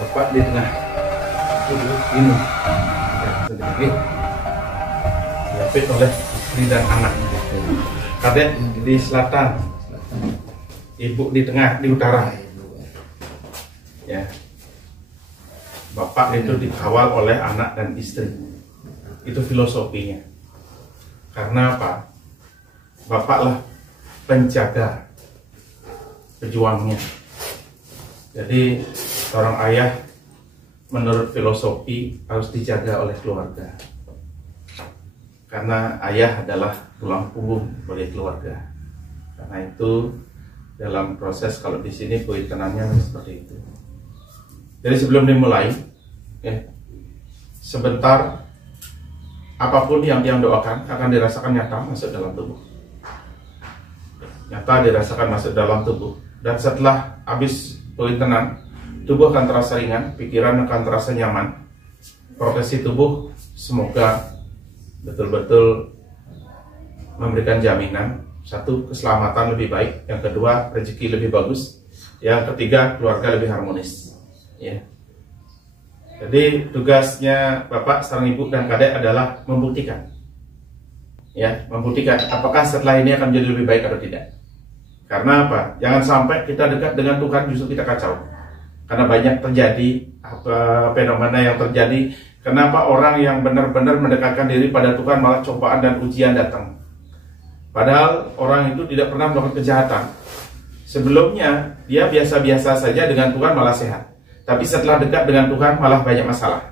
Bapak di tengah ini sedikit diapit oleh istri dan anak. Kadek di selatan, ibu di tengah, di utara. Ya, bapak itu dikawal oleh anak dan istri. Itu filosofinya. Karena apa? Bapaklah penjaga, pejuangnya. Jadi seorang ayah menurut filosofi harus dijaga oleh keluarga. Karena ayah adalah tulang punggung bagi keluarga. Karena itu dalam proses, kalau di sini pointenannya seperti itu. Jadi sebelum dimulai, sebentar, apapun yang doakan akan dirasakan nyata masuk dalam tubuh. Nyata dirasakan masuk dalam tubuh. Dan setelah habis pointenan, tubuh akan terasa ringan, pikiran akan terasa nyaman. Progresi tubuh semoga betul-betul memberikan jaminan. Satu, keselamatan lebih baik. Yang kedua, rezeki lebih bagus. Yang ketiga, keluarga lebih harmonis. Ya. Jadi tugasnya Bapak, sarang Ibu dan Kadek adalah membuktikan. Ya, membuktikan apakah setelah ini akan menjadi lebih baik atau tidak. Karena apa? Jangan sampai kita dekat dengan Tuhan justru kita kacau. Karena banyak terjadi fenomena yang terjadi. Kenapa orang yang benar-benar mendekatkan diri pada Tuhan malah cobaan dan ujian datang. Padahal orang itu tidak pernah melakukan kejahatan. Sebelumnya dia biasa-biasa saja, dengan Tuhan malah sehat. Tapi setelah dekat dengan Tuhan malah banyak masalah.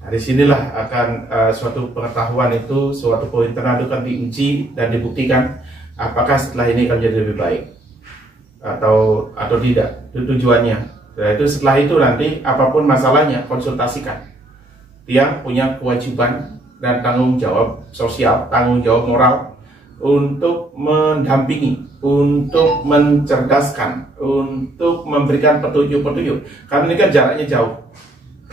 Nah, disinilah akan suatu pengetahuan itu, suatu poin terang akan diuji dan dibuktikan apakah setelah ini akan jadi lebih baik atau tidak. Itu tujuannya. Nah, itu setelah itu nanti apapun masalahnya konsultasikan. Dia punya kewajiban dan tanggung jawab sosial, tanggung jawab moral untuk mendampingi, untuk mencerdaskan, untuk memberikan petunjuk-petunjuk. Karena ini kan jaraknya jauh,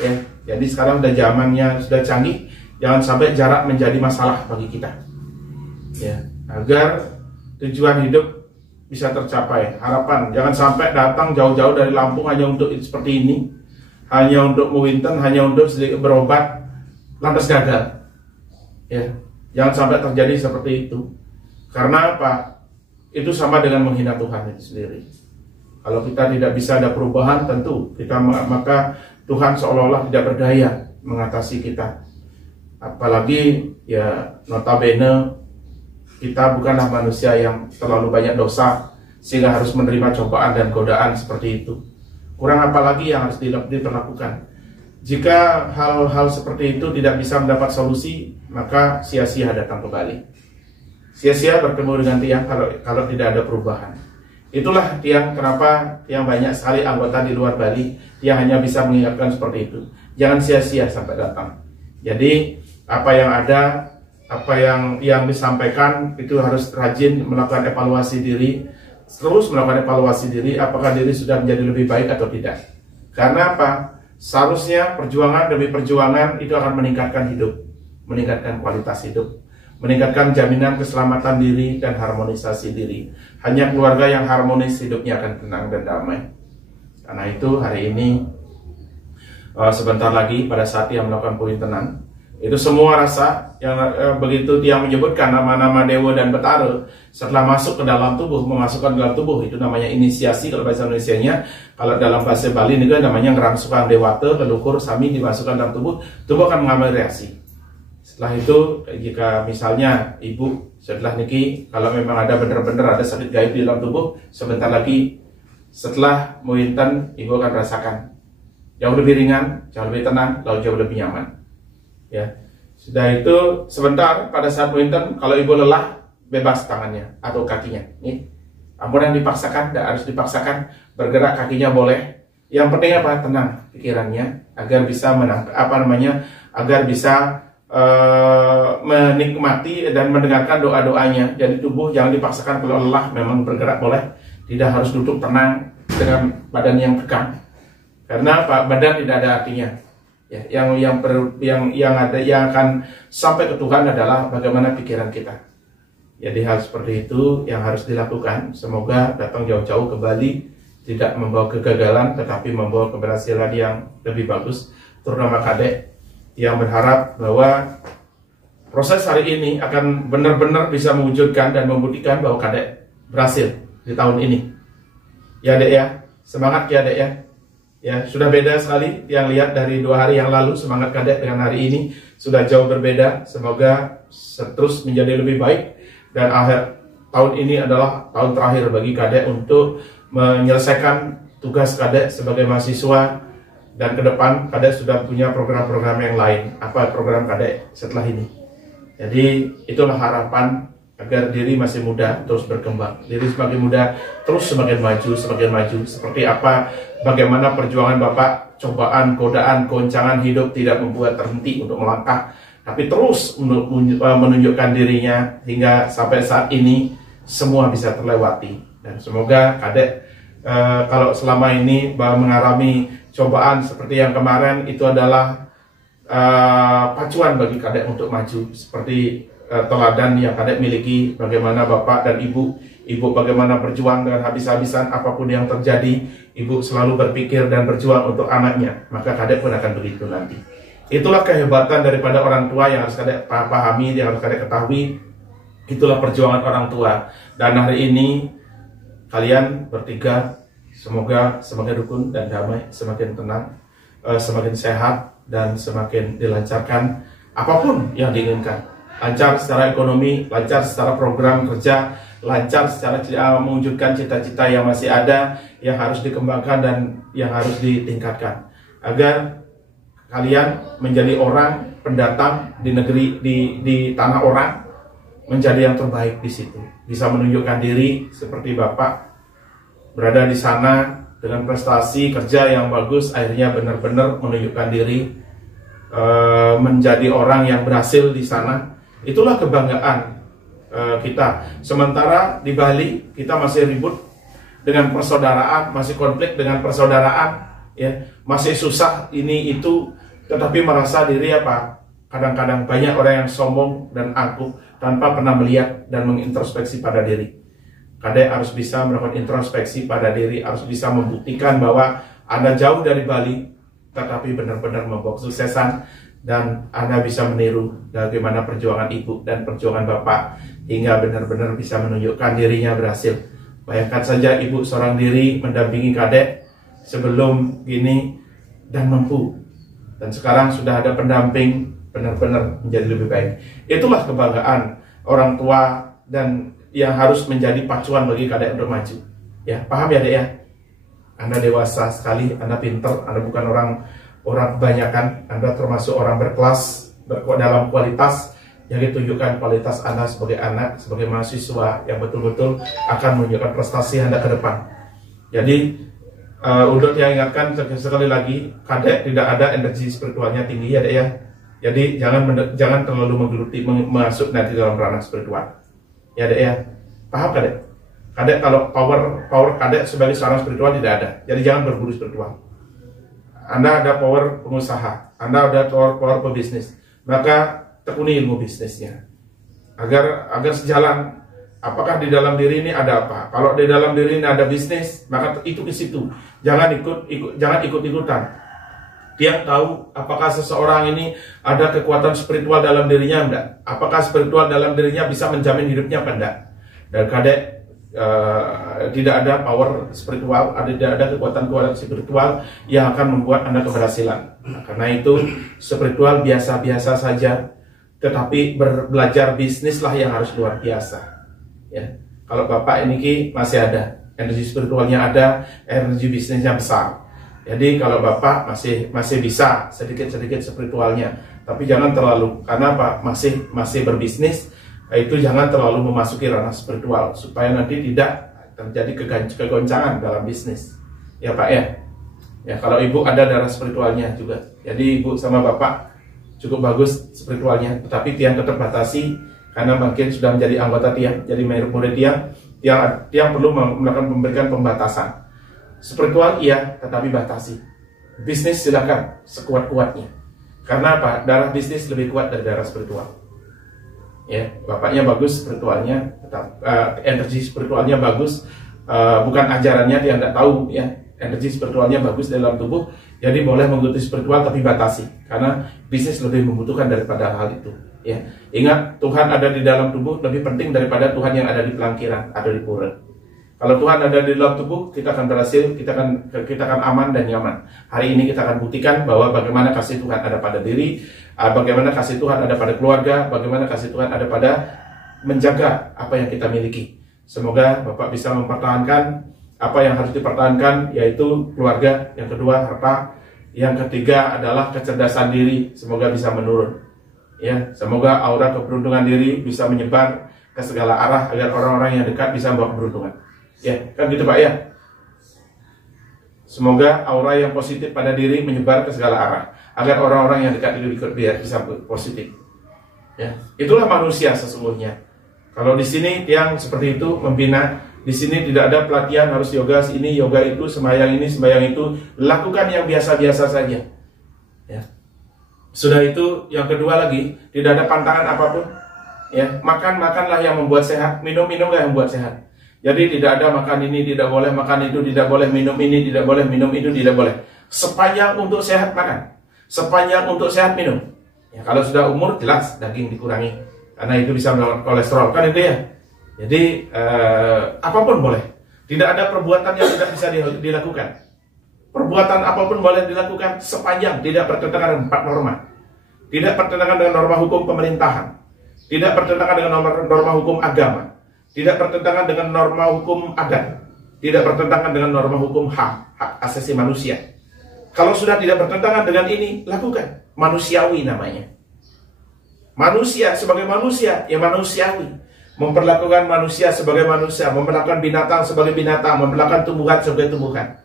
ya. Jadi sekarang udah zamannya sudah canggih, jangan sampai jarak menjadi masalah bagi kita, ya. Agar tujuan hidup bisa tercapai, harapan. Jangan sampai datang jauh-jauh dari Lampung hanya untuk seperti ini, hanya untuk mewinten, hanya untuk sedikit berobat, lantas gagal, ya. Jangan sampai terjadi seperti itu. Karena apa? Itu sama dengan menghina Tuhan itu sendiri. Kalau kita tidak bisa ada perubahan, tentu maka Tuhan seolah-olah tidak berdaya mengatasi kita. Apalagi ya notabene kita bukanlah manusia yang terlalu banyak dosa sehingga harus menerima cobaan dan godaan seperti itu. Kurang apa lagi yang harus diperlakukan. Jika hal-hal seperti itu tidak bisa mendapat solusi, maka sia-sia datang ke Bali. Sia-sia bertemu dengan tiang kalau tidak ada perubahan. Itulah tiang, kenapa tiang banyak sekali anggota di luar Bali yang hanya bisa mengingatkan seperti itu. Jangan sia-sia sampai datang. Jadi apa yang ada, apa yang disampaikan itu harus rajin melakukan evaluasi diri, terus melakukan evaluasi diri, apakah diri sudah menjadi lebih baik atau tidak. Karena apa? Seharusnya perjuangan demi perjuangan itu akan meningkatkan hidup, meningkatkan kualitas hidup, meningkatkan jaminan keselamatan diri dan harmonisasi diri. Hanya keluarga yang harmonis hidupnya akan tenang dan damai. Karena itu hari ini sebentar lagi pada saat yang melakukan pointenan, itu semua rasa yang begitu dia menyebutkan nama-nama dewa dan betara setelah masuk ke dalam tubuh, memasukkan dalam tubuh, itu namanya inisiasi kalau bahasa Indonesianya. Kalau dalam bahasa Bali ini namanya ngerangsukan dewata, leluhur sami dimasukkan dalam tubuh, tubuh akan mengambil reaksi. Setelah itu, jika misalnya ibu setelah niki, kalau memang ada benar-benar ada sakit gaib di dalam tubuh, sebentar lagi setelah muinten, ibu akan rasakan jauh lebih ringan, jauh lebih tenang, lalu jauh lebih nyaman. Ya, sudah itu sebentar pada saat muinten, kalau ibu lelah, bebas tangannya atau kakinya. Nih, ampun yang dipaksakan, tidak harus dipaksakan, bergerak kakinya boleh. Yang penting apa? Tenang pikirannya agar bisa agar bisa menikmati dan mendengarkan doa-doanya. Jadi tubuh jangan dipaksakan, kalau lelah memang bergerak boleh, tidak harus duduk tenang dengan badan yang tegang. Karena Pak, badan tidak ada artinya. Ya, yang akan sampai ke Tuhan adalah bagaimana pikiran kita. Jadi hal seperti itu yang harus dilakukan. Semoga datang jauh-jauh ke Bali tidak membawa kegagalan, tetapi membawa keberhasilan yang lebih bagus, terutama kadek yang berharap bahwa proses hari ini akan benar-benar bisa mewujudkan dan membuktikan bahwa kadek berhasil di tahun ini. Ya dek ya, semangat ya dek ya. Ya, sudah beda sekali yang lihat dari 2 hari yang lalu, semangat kadek dengan hari ini sudah jauh berbeda. Semoga terus menjadi lebih baik dan akhir tahun ini adalah tahun terakhir bagi kadek untuk menyelesaikan tugas kadek sebagai mahasiswa, dan ke depan kadek sudah punya program-program yang lain. Apa program kadek setelah ini? Jadi itulah harapan agar diri masih muda terus berkembang, diri semakin muda terus semakin maju, seperti apa, bagaimana perjuangan Bapak, cobaan, godaan, goncangan hidup tidak membuat terhenti untuk melangkah, tapi terus menunjukkan dirinya hingga sampai saat ini semua bisa terlewati. Dan semoga kadek kalau selama ini mengalami cobaan seperti yang kemarin, itu adalah pacuan bagi kadek untuk maju, seperti teladan yang kadek miliki, bagaimana Bapak dan Ibu bagaimana berjuang dengan habis-habisan apapun yang terjadi, Ibu selalu berpikir dan berjuang untuk anaknya, maka kadek pun akan begitu nanti. Itulah kehebatan daripada orang tua yang harus kadek pahami, yang harus kadek ketahui. Itulah perjuangan orang tua. Dan hari ini kalian bertiga semoga semakin rukun dan damai, semakin tenang, semakin sehat, dan semakin dilancarkan apapun yang diinginkan. Lancar secara ekonomi, lancar secara program kerja, lancar secara mewujudkan cita-cita yang masih ada, yang harus dikembangkan dan yang harus ditingkatkan, agar kalian menjadi orang pendatang di negeri, di tanah orang, menjadi yang terbaik di situ, bisa menunjukkan diri seperti Bapak berada di sana dengan prestasi kerja yang bagus, akhirnya benar-benar menunjukkan diri, menjadi orang yang berhasil di sana. Itulah kebanggaan kita. Sementara di Bali kita masih ribut dengan persaudaraan, masih konflik dengan persaudaraan, ya, masih susah ini itu, tetapi merasa diri apa? Kadang-kadang banyak orang yang sombong dan angkuh tanpa pernah melihat dan mengintrospeksi pada diri. Kadek harus bisa melakukan introspeksi pada diri, harus bisa membuktikan bahwa Anda jauh dari Bali, tetapi benar-benar membawa kesuksesan. Dan Anda bisa meniru bagaimana perjuangan Ibu dan perjuangan Bapak hingga benar-benar bisa menunjukkan dirinya berhasil. Bayangkan saja Ibu seorang diri mendampingi kadek sebelum ini dan mampu. Dan sekarang sudah ada pendamping, benar-benar menjadi lebih baik. Itulah kebanggaan orang tua dan yang harus menjadi pacuan bagi kadek untuk maju. Ya, paham ya dek ya? Anda dewasa sekali, Anda pinter, Anda bukan orang kebanyakan, Anda termasuk orang berkelas, dalam kualitas yang ditunjukkan kualitas Anda sebagai anak, sebagai mahasiswa yang betul-betul akan menunjukkan prestasi Anda ke depan. Jadi untuk yang ingatkan sekali lagi, kadek tidak ada energi spiritualnya tinggi ya dek ya. Jadi jangan terlalu menggeluti masuk nanti dalam ranah spiritual. Ya dek ya, paham kadek? Kadek kalau power kadek sebagai seorang spiritual tidak ada. Jadi jangan berburu spiritual. Anda ada power pengusaha, Anda ada power pebisnis, maka tekuni ilmu bisnisnya agar sejalan. Apakah di dalam diri ini ada apa? Kalau di dalam diri ini ada bisnis, maka itu ke situ. Jangan ikut-ikutan. Dia tahu apakah seseorang ini ada kekuatan spiritual dalam dirinya enggak? Apakah spiritual dalam dirinya bisa menjamin hidupnya apa enggak? Dan kadek tidak ada power spiritual, tidak ada kekuatan spiritual yang akan membuat Anda keberhasilan. Nah, karena itu spiritual biasa-biasa saja, tetapi belajar bisnis lah yang harus luar biasa. Ya, kalau Bapak ini masih ada energi spiritualnya, ada energi bisnisnya besar. Jadi kalau Bapak masih bisa sedikit-sedikit spiritualnya, tapi jangan terlalu, karena Pak masih berbisnis. Itu jangan terlalu memasuki ranah spiritual supaya nanti tidak terjadi kegoncangan dalam bisnis. Ya Pak ya. Ya kalau Ibu ada darah spiritualnya juga. Jadi Ibu sama Bapak cukup bagus spiritualnya, tetapi tiang tetap batasi karena mungkin sudah menjadi anggota tiang, jadi murid tiang perlu memberikan pembatasan. Spiritual iya, tetapi batasi. Bisnis silakan sekuat-kuatnya. Karena apa? Darah bisnis lebih kuat dari darah spiritual. Ya, bapaknya bagus spiritualnya, energi spiritualnya bagus, bukan ajarannya, dia nggak tahu ya energi spiritualnya bagus dalam tubuh, jadi boleh mengikuti spiritual tapi batasi, karena bisnis lebih membutuhkan daripada hal itu. Ya, ingat Tuhan ada di dalam tubuh lebih penting daripada Tuhan yang ada di pelangkiran, ada di pura. Kalau Tuhan ada di dalam tubuh, kita akan berhasil, kita akan aman dan nyaman. Hari ini kita akan buktikan bahwa bagaimana kasih Tuhan ada pada diri, bagaimana kasih Tuhan ada pada keluarga, bagaimana kasih Tuhan ada pada menjaga apa yang kita miliki. Semoga Bapak bisa mempertahankan apa yang harus dipertahankan, yaitu keluarga, yang kedua harta, yang ketiga adalah kecerdasan diri, semoga bisa menurun. Ya, semoga aura keberuntungan diri bisa menyebar ke segala arah agar orang-orang yang dekat bisa membawa keberuntungan. Ya, kan gitu Pak ya. Semoga aura yang positif pada diri menyebar ke segala arah agar orang-orang yang dekat itu bisa positif. Ya, itulah manusia sesungguhnya. Kalau di sini yang seperti itu membina, di sini tidak ada pelatihan harus yoga ini, yoga itu, sembahyang ini, sembahyang itu, lakukan yang biasa-biasa saja. Ya. Sudah itu, yang kedua lagi, tidak ada pantangan apapun. Ya, makanlah yang membuat sehat, minumlah yang membuat sehat. Jadi tidak ada makan ini, tidak boleh makan itu, tidak boleh minum ini, tidak boleh minum itu, tidak boleh. Sepanjang untuk sehat makan, sepanjang untuk sehat minum. Ya, kalau sudah umur jelas daging dikurangi, karena itu bisa melawan kolesterol, kan itu ya. Jadi apapun boleh. Tidak ada perbuatan yang tidak bisa dilakukan. Perbuatan apapun boleh dilakukan sepanjang tidak bertentangan dengan 4 norma. Tidak bertentangan dengan norma hukum pemerintahan. Tidak bertentangan dengan norma hukum agama. Tidak bertentangan dengan norma hukum adat. Tidak bertentangan dengan norma hukum hak asasi manusia. Kalau sudah tidak bertentangan dengan ini, lakukan. Manusiawi namanya. Manusia sebagai manusia, ya manusiawi. Memperlakukan manusia sebagai manusia, memperlakukan binatang sebagai binatang, memperlakukan tumbuhan sebagai tumbuhan.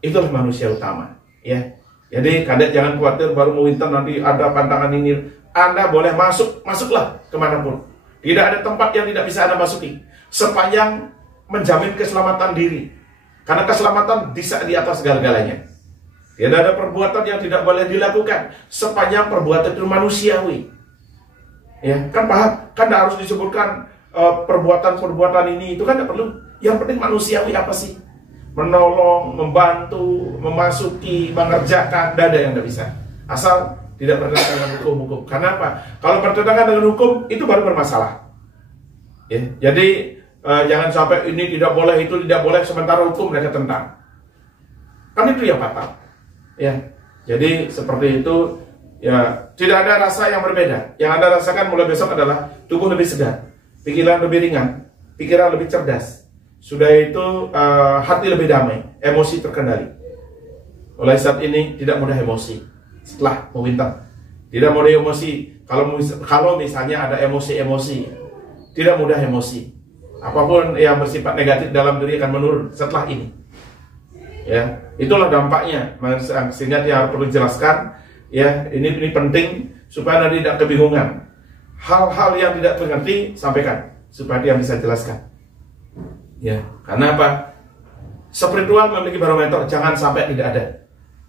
Itulah manusia utama. Ya. Jadi kadang jangan khawatir baru mau winter nanti ada pantangan ini. Anda boleh masuklah kemanapun. Tidak ada tempat yang tidak bisa Anda masuki, sepanjang menjamin keselamatan diri. Karena keselamatan bisa di atas segala-galanya. Tidak ada perbuatan yang tidak boleh dilakukan, sepanjang perbuatan itu manusiawi. Ya, kan paham? Kan tidak harus disebutkan perbuatan-perbuatan ini, itu kan tidak perlu. Yang penting manusiawi apa sih? Menolong, membantu, memasuki, mengerjakan, tidak ada yang tidak bisa. Asal tidak bertentangan dengan hukum-hukum. Karena apa? Kalau bertentangan dengan hukum, itu baru bermasalah. Ya, jadi jangan sampai ini tidak boleh, itu tidak boleh, sementara hukum mereka tentang. Kan itu yang fatal. Ya, jadi seperti itu. Ya, tidak ada rasa yang berbeda. Yang Anda rasakan mulai besok adalah tubuh lebih segar, pikiran lebih ringan, pikiran lebih cerdas. Sudah itu hati lebih damai, emosi terkendali. Mulai saat ini tidak mudah emosi. Setelah meminta, tidak mudah emosi. Kalau misalnya ada emosi-emosi, tidak mudah emosi. Apapun yang bersifat negatif dalam diri akan menurun setelah ini. Ya, itulah dampaknya. Sehingga dia perlu jelaskan. Ya, ini penting supaya Anda tidak kebingungan. Hal-hal yang tidak mengerti sampaikan supaya dia bisa jelaskan. Ya, karena apa? Spiritual memiliki barometer, jangan sampai tidak ada.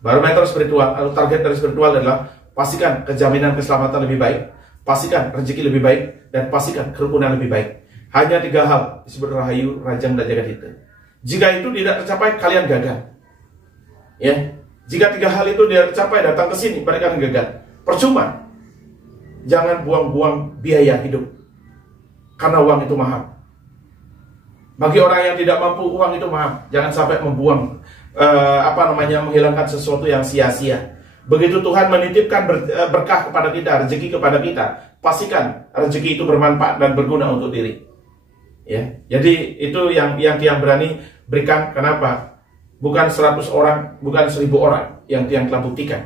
Barometer spiritual atau target dari spiritual adalah pastikan kejaminan keselamatan lebih baik, pastikan rezeki lebih baik, dan pastikan kerukunan lebih baik. Hanya 3 hal disebut rahayu, rajang, dan jagadita. Jika itu tidak tercapai, kalian gagal. Ya, jika 3 hal itu tidak tercapai, datang ke sini, mereka akan gagal. Percuma. Jangan buang-buang biaya hidup, karena uang itu mahal. Bagi orang yang tidak mampu, uang itu mahal. Jangan sampai membuang, menghilangkan sesuatu yang sia-sia. Begitu Tuhan menitipkan berkah kepada kita, rezeki kepada kita, pastikan rezeki itu bermanfaat dan berguna untuk diri. Ya, jadi itu yang Tiang berani berikan. Kenapa? Bukan 100 orang, bukan 1000 orang yang Tiang telah buktikan.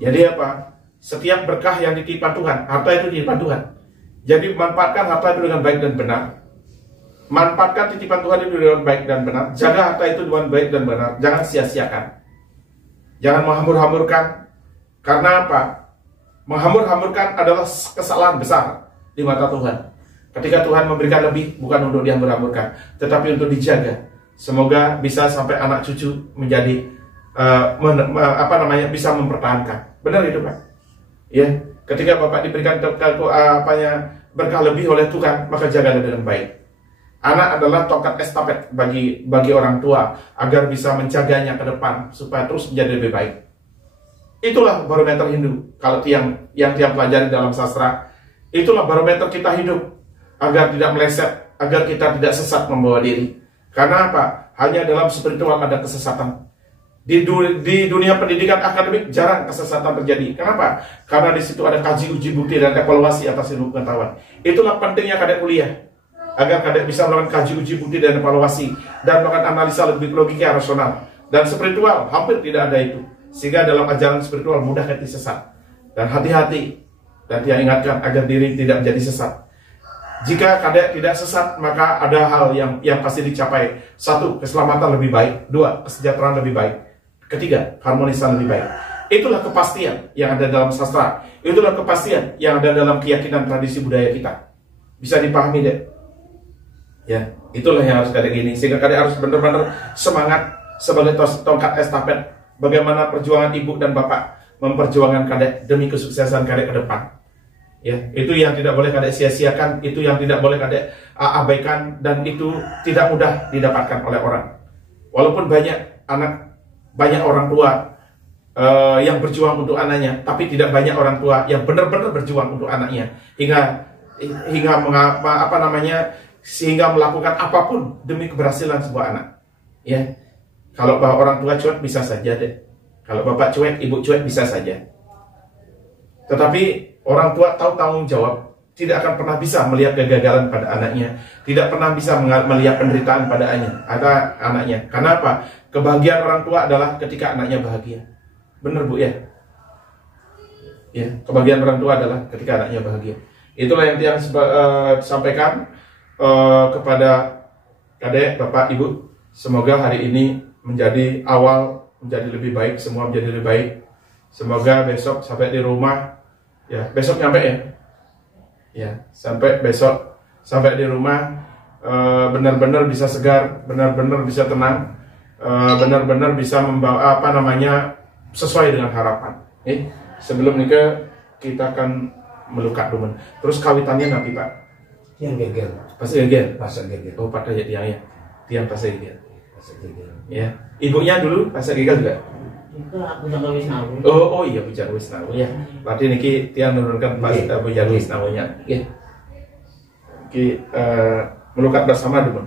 Jadi apa? Setiap berkah yang dititipkan Tuhan, harta itu dititipkan Tuhan. Jadi manfaatkan harta itu dengan baik dan benar. Manfaatkan titipan Tuhan itu dengan baik dan benar. Jaga harta itu dengan baik dan benar. Jangan sia-siakan. Jangan menghambur-hamburkan. Karena apa? Menghambur-hamburkan adalah kesalahan besar di mata Tuhan. Ketika Tuhan memberikan lebih, bukan untuk dihambur-hamburkan, tetapi untuk dijaga. Semoga bisa sampai anak cucu menjadi bisa mempertahankan. Benar itu, Pak? Ya, ketika Bapak diberikan berkah lebih oleh Tuhan, maka jagalah dengan baik. Anak adalah tongkat estafet bagi orang tua agar bisa menjaganya ke depan supaya terus menjadi lebih baik. Itulah barometer Hindu. Kalau yang tiang pelajari dalam sastra, itulah barometer kita hidup agar tidak meleset, agar kita tidak sesat membawa diri. Karena apa? Hanya dalam spiritual ada kesesatan. Di dunia pendidikan akademik jarang kesesatan terjadi. Kenapa? Karena di situ ada kaji uji bukti dan evaluasi atas ilmu pengetahuan. Itulah pentingnya kadek kuliah, agar kadek bisa melakukan kaji uji bukti dan evaluasi dan melakukan analisa lebih logika rasional. Dan spiritual hampir tidak ada itu, sehingga dalam ajaran spiritual mudah hati sesat. Dan hati-hati, dan dia ingatkan agar diri tidak menjadi sesat. Jika kadek tidak sesat, maka ada hal yang pasti dicapai. 1. Keselamatan lebih baik. 2. Kesejahteraan lebih baik. Ketiga, harmonisan lebih baik. Itulah kepastian yang ada dalam sastra. Itulah kepastian yang ada dalam keyakinan tradisi budaya kita. Bisa dipahami deh. Ya, itulah yang harus kadek gini. Sehingga kadek harus benar-benar semangat sebagai tongkat estafet. Bagaimana perjuangan ibu dan bapak memperjuangkan kadek demi kesuksesan kadek ke depan. Ya, itu yang tidak boleh kadek sia-siakan, itu yang tidak boleh kadek abaikan, dan itu tidak mudah didapatkan oleh orang. Walaupun banyak orang tua yang berjuang untuk anaknya, tapi tidak banyak orang tua yang benar-benar berjuang untuk anaknya sehingga melakukan apapun demi keberhasilan sebuah anak. Ya, kalau orang tua cuek bisa saja deh. Kalau bapak cuek, ibu cuek bisa saja. Tetapi orang tua tahu tanggung jawab, tidak akan pernah bisa melihat kegagalan pada anaknya, tidak pernah bisa melihat penderitaan pada anaknya. Karena apa? Kebahagiaan orang tua adalah ketika anaknya bahagia. Benar Bu ya? Ya, kebahagiaan orang tua adalah ketika anaknya bahagia. Itulah yang sampaikan kepada kadek, bapak, ibu. Semoga hari ini menjadi awal, menjadi lebih baik, semua menjadi lebih baik. Semoga besok sampai di rumah, ya besok nyampe ya. Ya, sampai besok sampai di rumah benar-benar bisa segar, benar-benar bisa tenang, benar-benar bisa membawa sesuai dengan harapan. Sebelum nikah kita akan melukat dulu. Terus kawitannya nanti Pak? Yang geger. Pasti geger. Pasal geger. Oh pada ya tiang pasti geger. Pasal geger. Ya, ibunya dulu pasti geger juga. Bujang Wisnawu. Oh iya Bujang Wisnawu ya. Berarti niki tiang menurunkan pas Bujang Wisnawunya. Niki melukat bersama dulu.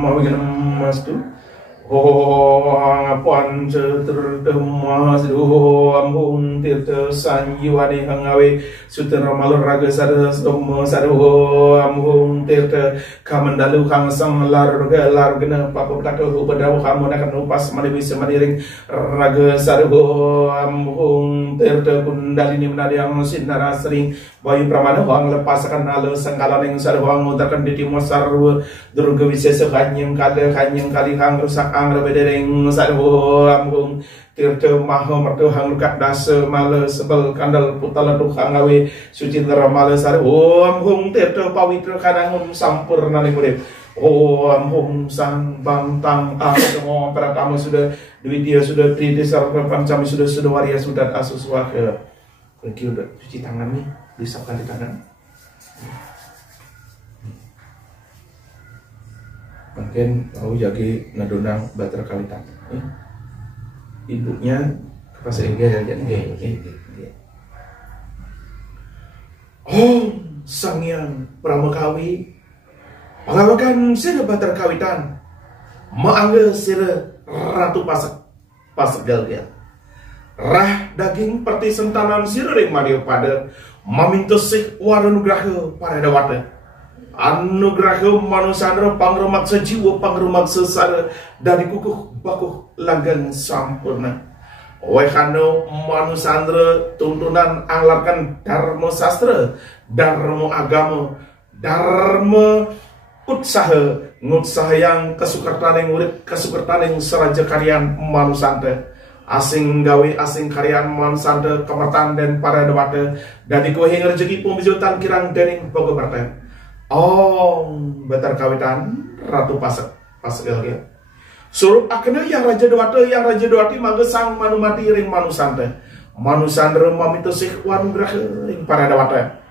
Mau mas tu. Ngapuan terdemas hung tirta sanjiwani hangawe sutera malur raga sada somo saruho hung tirta kamandalu hang sang lar gena papa patato ubadaw kamu nakan upas manibis maniring raga saruho hung tirta kundalini menadiang sinara sering bayu pramana hang lepaskan ala sangkalaning saruho mutarkan ditimo sarwa durga wisesa kanyeng kali hang rusak ang bedereng sarwo amgung tirta maho mertu hang lukat dasa mala sebel kandal putala dukhang awe suci mala sarwo amgung tirta pawitra kanangun sampurna ni urip Om sang bantang semua para kamu sudah Widya sudah Tridi sarva pancami sudah waria sudah asus wahya. Pergi udah cuci tangan nih, disapkan di tangan. Mungkin mau jadi nadonang bater kalitan. Ibunya pas enggak jadi. Oh, sang yang pramakawi pangawakan sira bater kawitan. Maangge sira ratu pasak galgal. Rah daging perti sentanan sira ring mario pada maminto sih warunugraha para dewata. Anugerah manusandra pangremaksa jiwa pangremaksa sada dari kukuh bakuh langgan sampurna. Wahano manusandra tuntunan anglarkan dharma sastra, dharma agama, dharma utsaha, ngutsaha yang kesukertaning urip, kesukertaning seraja karyan manusandra. Asing gawe asing karyan manusandra kemertan dan para dewata dari kuhing rezeki pembijutan kirang dening bogo partai. Oh, batar kawitan ratu pasak galgal. Surup akene yang raja dewati mangge sang manumati ring manusante. manusandra mamitusih wanugraha ring para dewata.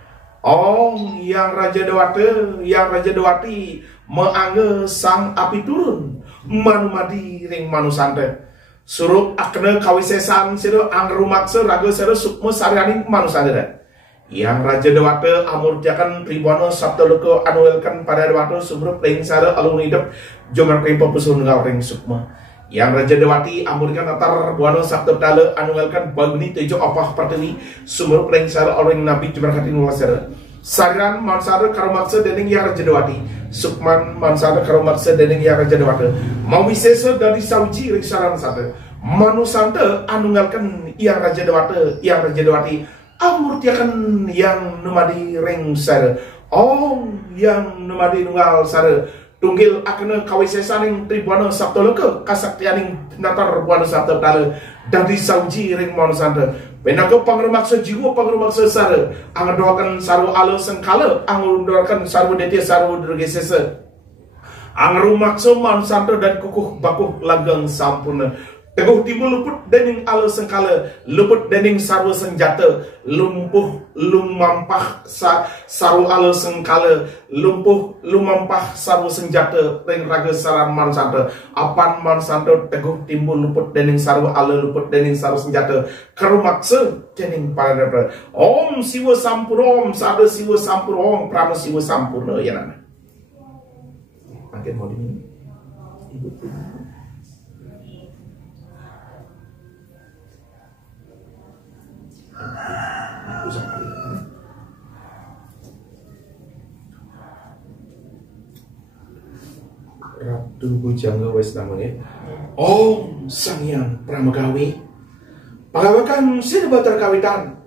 Ong yang Raja Dewata, yang Raja Dewati meangge sang api turun manumadi ring manusandra. Surup akne kawisesan sira angrumaksa raga sira sukma sarianing manusandra. Yang Raja Dewata amurjakan Tribuana Sabtaloka anuelkan pada Dewata sumrup ring sara alun hidup jomer ring popusun ring sukma. Yang Raja Dewati amurkan atar Buana Sabtodala anuelkan bagni tejo opah perteli sumrup ring sara alun nabi jomer katin wasara. Sariran mansara karumaksa dening yang Raja Dewati sukman mansara karumaksa dening yang Raja Dewata mau wisesa dari sauji ring saran sate manusanta anungalkan yang Raja Dewata yang Raja Dewati amurtiakan yang numadi ring sara. Yang numadi nunggal sara tunggil akna kawisesaning Tribuana Sabtaloka kasaktianing natar Buana Sabtodala dari sauji ring manusanta. Benako pangrumaksa jiwa pangrumaksa sara angdoakan saru ala sengkala angdoakan saru detia saru dergesesa angrumaksa manusanta dan kukuh bakuh langgang sampurna. Teguh timbul luput dening ala sengkala, luput dening saru senjata, lumpuh lumampah saru ala sengkala, lumpuh lumampah saru senjata, ring raga saran mansanta. Apan mansanta teguh timbul luput dening saru ala, luput dening saru senjata, karumaksa dening para dara. Om siwa sampurna, om sada siwa sampurna, om prana siwa sampurna ya nama. Makin mau diminum. Ibu pun. Ratu bujangga wis namanya. Sang Hyang Pramagawi pagawakan sira batar kawitan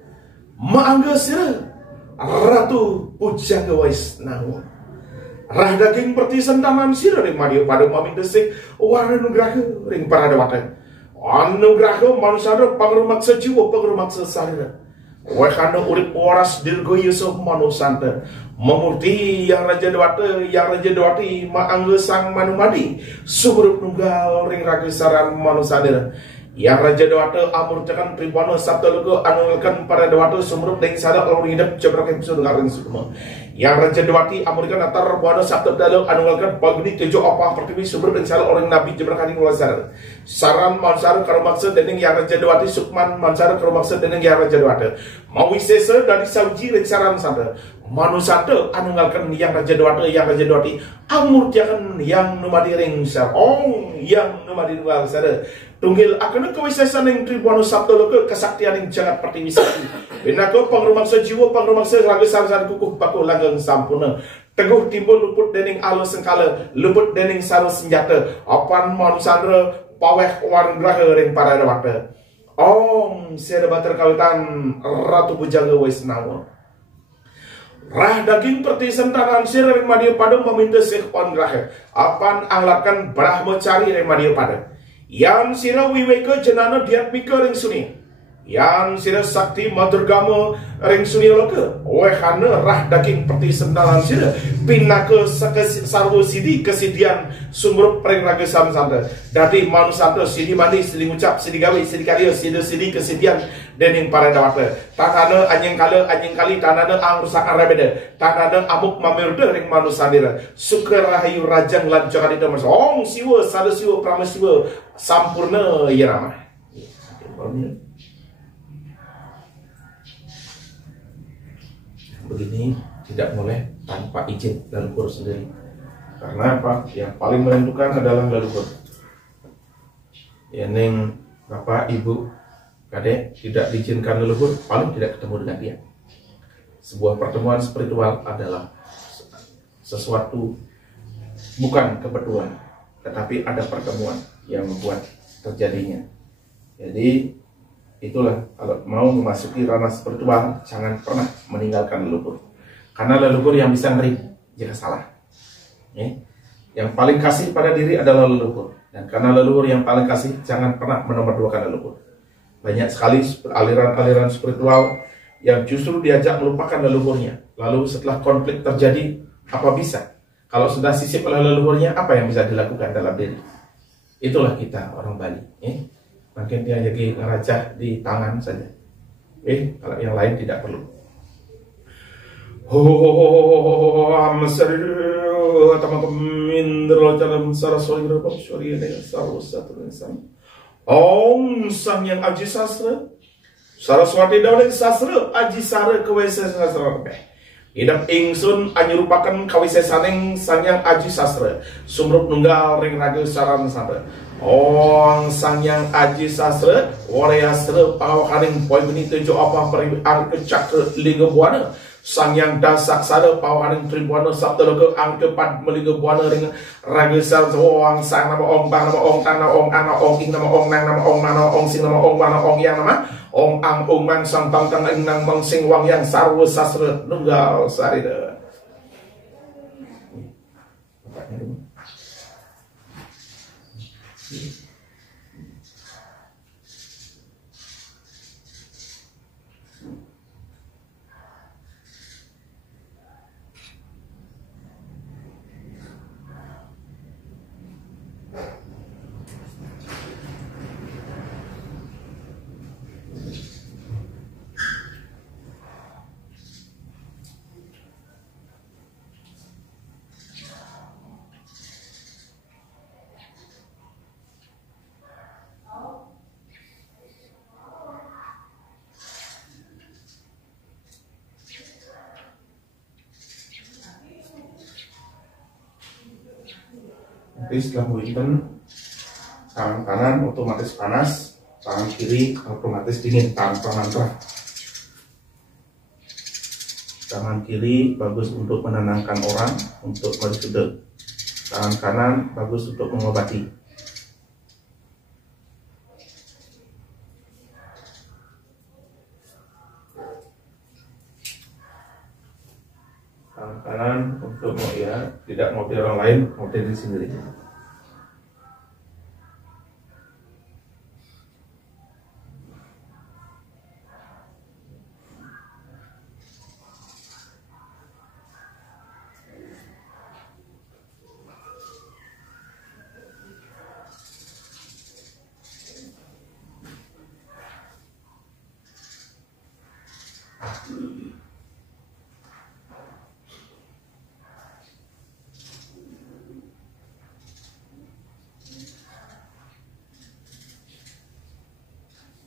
maangga sira Ratu bujangga wis namanya. Rah daging pertisan taman sira ring madya pada mami desik warna nugraha ring para dewata. Anugraha manusandra pangrumaksa jiwa pangrumaksa sarira. Wahana urip waras dirgoyo sok manusanta memurti yang Raja Dewata yang Raja Dewati maangge sang manumadi sumrup nunggal ring raga saran manusandra. Yang Raja Dewata amurjakan Tribuana Sabtaloka anuelkan para dewata sumrup ring sada alun hidup jebrak episode ring sukma. Yang Raja Dewati amurkan atar Buana Sabtodala anuelkan paguni tejo opah pertiwi sumrup ring sada orang nabi jebrak ring wasar. Saran mansara karumaksa dening yang Raja Dewati sukman mansara karumaksa dening yang Raja Dewata mau wisesa dari sauji ring saran sada manusanta anungalkan yang Raja Dewata yang Raja Dewati amurjakan yang numadi ring sar. Yang numadi nunggal sada tunggil akan kewisesan yang Tribuana Sabtaloka kesaktian yang jangat pertiwi sakti. Benako pangrumaksa jiwa pangrumaksa raga saran kukuh bakuh langgang sampurna. Teguh timbul luput dening alo sengkala, luput dening saru senjata. Apan manusandra paweh wanugraha ring para dewata. Sira batar kawitan Ratu bujangga wis nama. Rah daging pertisan tangan sira ring madya pada meminta sih wanugraha. Apan anglarkan brahmacari ring madya pada. Yang sira wiweka jenana diatmika ring suni. Yang sira sakti madurgama ring suni loka. Wehana rah daging perti sendalan sira pinaka sarwa sidi kesidian sumrup ring raga samsanta. Dadi manusanta sidi mandi sidi ngucap sidi gawe sidi karya sidi kesidian dening para dewata. Tanana anjing kali tanana ang rusak arabeda. Tanana amuk mamirda ring manusandira. Suka rahayu rajang lan jakadita mas. Siwa sada siwa prama siwa sampurna ya nama. Begini tidak boleh tanpa izin leluhur sendiri. Karena apa? Yang paling menentukan adalah leluhur. Ya neng bapak ibu kadek tidak diizinkan leluhur, paling tidak ketemu dengan dia. Sebuah pertemuan spiritual adalah sesuatu bukan kebetulan, tetapi ada pertemuan yang membuat terjadinya. Jadi itulah kalau mau memasuki ranah spiritual jangan pernah meninggalkan leluhur. Karena leluhur yang bisa ngeri jika salah. Yang paling kasih pada diri adalah leluhur. Dan karena leluhur yang paling kasih jangan pernah menomorduakan leluhur. Banyak sekali aliran-aliran spiritual yang justru diajak melupakan leluhurnya. Lalu setelah konflik terjadi, apa bisa? Kalau sudah sisip oleh leluhurnya, apa yang bisa dilakukan dalam diri? Itulah kita orang Bali. Makin dia jadi ngerajah di tangan saja. Kalau yang lain tidak perlu. Om Sri Tamangkamindra Jalam Saraswati Rupam Syuri Sarusatu Insan. Om Sang Yang Aji Sastra Saraswati Dauling Sastra Aji Sara Kawisa Sastra Idam ingsun anyurupaken kawisesaning Sang Yang Aji Sastra sumrup nunggal ring raga saran sastra. Ong Sang Yang Aji Sastra Waryastra pawahaning poin beni tujuh apa peri arke cakra lingga buana Sang Yang Dasaksara pawahaning tribuana saptaloka angke pad meliga buana ring raga saran ong sang nama ong bang nama ong tang nama ong ana ong ing nama ong nang nama ong nana ong sing nama ong mana ong yang nama Ong ang ong man sang tang tang ing nang mang sing wang yang sarwa sasra nunggal sarida. Nanti setelah hujan, tangan kanan otomatis panas, tangan kiri otomatis dingin tanpa mantra. Tangan kiri bagus untuk menenangkan orang, untuk bersudut. Tangan kanan bagus untuk mengobati. Tangan kanan untuk tidak mau di orang lain, mau diri sendiri.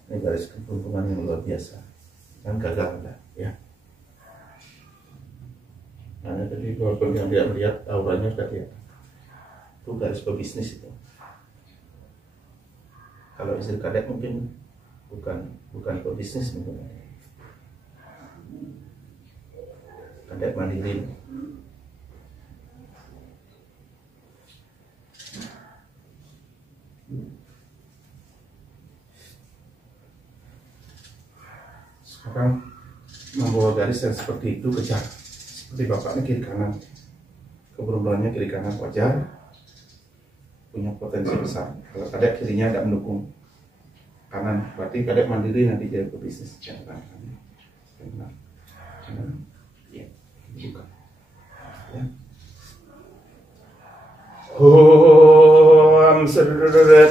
Ini garis keuntungan yang luar biasa, kan gagal enggak ya? Karena tadi walaupun yang tidak melihat auranya sudah lihat, itu garis pebisnis itu. Kalau istri kadek mungkin bukan pebisnis mungkin, kadek mandiri. Sekarang membawa garis yang seperti itu kejar, seperti bapaknya kiri kanan, keberuntungannya kiri kanan wajar, punya potensi besar. Kalau kadek kirinya tidak mendukung kanan, berarti kadek mandiri nanti jadi pebisnis. Jangan kanan, ya, bukan. Ya. Om Sri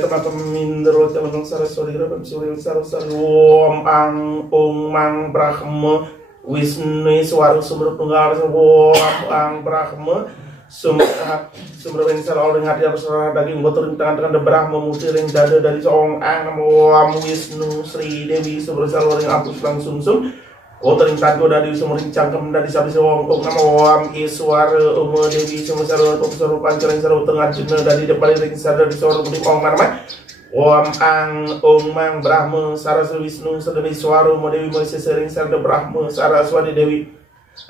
Tamangkamindra Jalam Saraswati Rupam Syuri Sarusari Om ang ong mang Brahma Wisnu Swaru Sumber Tunggal Om ang Brahma Sumber Winsar Orang Hati Harus Daging Botor Tangan Brahma Muti Ring Dada dari Seong Ang Om Wisnu Sri Dewi Sumber Salwaring Apus Lang Sumsum Kotoring Tango dari Sumering Cangkem dari Sabi Sewong Om Nama Om Iswara Om Dewi Sumber Salwa Om Saru Pancaring Saru Tengah Jena dari Depan Ring Sar dari Saru Budi Om Nama Om Ang Om Mang Brahma Saraswati Wisnu Sardewi Swaru Om Dewi Moise Sering Sarda Brahma Saraswati Dewi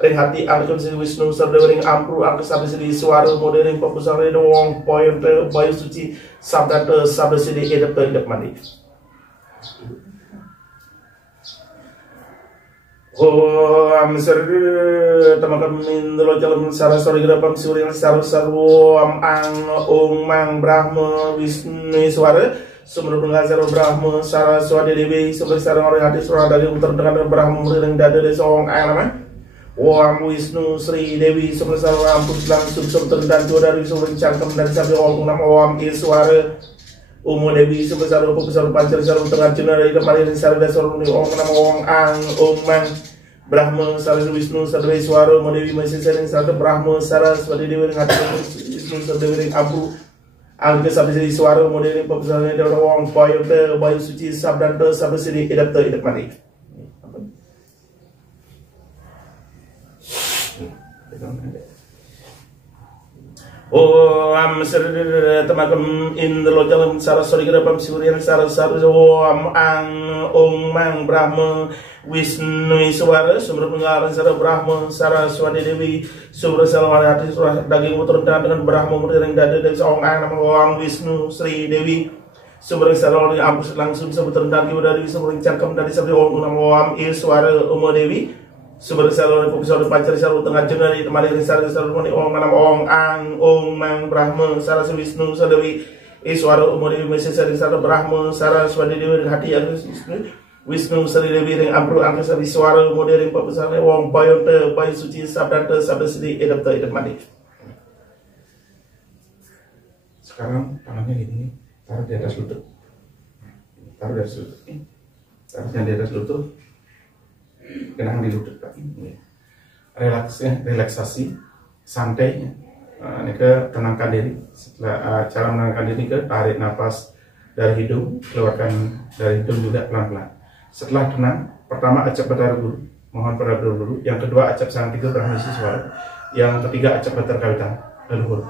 Ring Hati Angkun Sri Wisnu Sardewi Ring Ampru Angkun Sabi Sri Swaru Om Dewi Ring Popusare Wong Poyente Bayu Suci Sabda Sabda Sidi Edep Edep Mandi. Om Sri Tamangkamindra Jalam Saraswati Rupam Syuri Sarusari Om ang ong mang Brahma Wisnu Swara Sumber Pengasar Brahma Saraswati Dewi Sumber Sarang Orang Hati Surah dari Utar dengan Brahma Muriring Dada dari Seong Ang nama Om Wisnu Sri Dewi Sumber Sarang Ampus Lang Sumsum Terdantu dari Sumber Cangkem dari Sabi Om Nama Om Iswara Umo Dewi sebesar rupa besar pancar saru tengah cina dari kemarin sarada saru ni om nama wong ang om mang Brahma sarada Wisnu sarada Iswara Umo Dewi masih sering sarada Brahma saraswati dewi ngati Wisnu sarada dewi Abu angke sabda siri Iswara Umo Dewi pepesarane dari wong bayu te bayu suci sabdante sabda siri idap te idap mati. Om Temakam Indro Jalam Saraswati Grapam Suryan Saraswati Om Ang Om Mang Brahma Wisnu Iswara Sumber Pengaran Sarah Brahma Saraswati Dewi Sumber Salawati Surah Daging Putra dengan Brahma Murti Dada dan Om Ang nama Om Wisnu Sri Dewi Sumber Salawati Ampus langsung sebutan daging dari Sumber Cangkem dari Sabdi Om nama Om Iswara Umo Dewi Sumber salur profesor pancar salur tengah jenari temari risal salur moni om manam ong ang om mang Brahma Saraswati Wisnu Sadewi Iswara Umo Dewi Mesih Sari Saraswati Brahma Saraswati Dewi hati agus Wisnu Sari Dewi ring Amru Angkasa Iswara Umo Dewi pepesane wong bayu te bayu suci sabdante sabda sedi edap te edap mati. Sekarang tangannya gini, taruh di atas lutut, taruh di atas lutut, taruhnya di atas lutut. Kenang di lutut Pak. Relaksasi, santai. Ini ke tenangkan diri. Setelah cara menenangkan diri ke tarik nafas dari hidung, keluarkan dari hidung juga pelan-pelan. Setelah tenang, pertama acap batar guru, mohon pada dulu. Yang kedua acap sang tiga berhasil suara. Yang ketiga acap batar kawitan leluhur.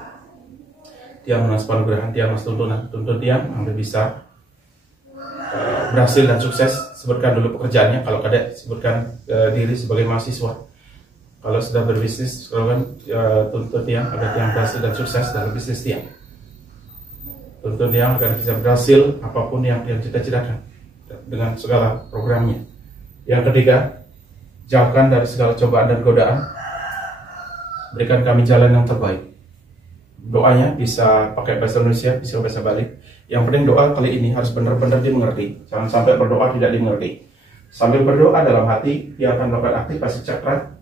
Tiang mas panugrahan, tiang mas tuntunan, tuntun tiang hampir bisa berhasil dan sukses. Sebutkan dulu pekerjaannya, kalau ada sebutkan diri sebagai mahasiswa. Kalau sudah berbisnis, kan tuntut tiang agar tiang berhasil dan sukses dalam bisnis tiang. Tuntut tiang agar bisa berhasil apapun yang tiang cita-citakan dengan segala programnya. Yang ketiga, jauhkan dari segala cobaan dan godaan. Berikan kami jalan yang terbaik. Doanya bisa pakai bahasa Indonesia, bisa bahasa Bali. Yang penting doa kali ini harus benar-benar dimengerti. Jangan sampai berdoa tidak dimengerti. Sambil berdoa dalam hati, dia akan melakukan aktivasi cakra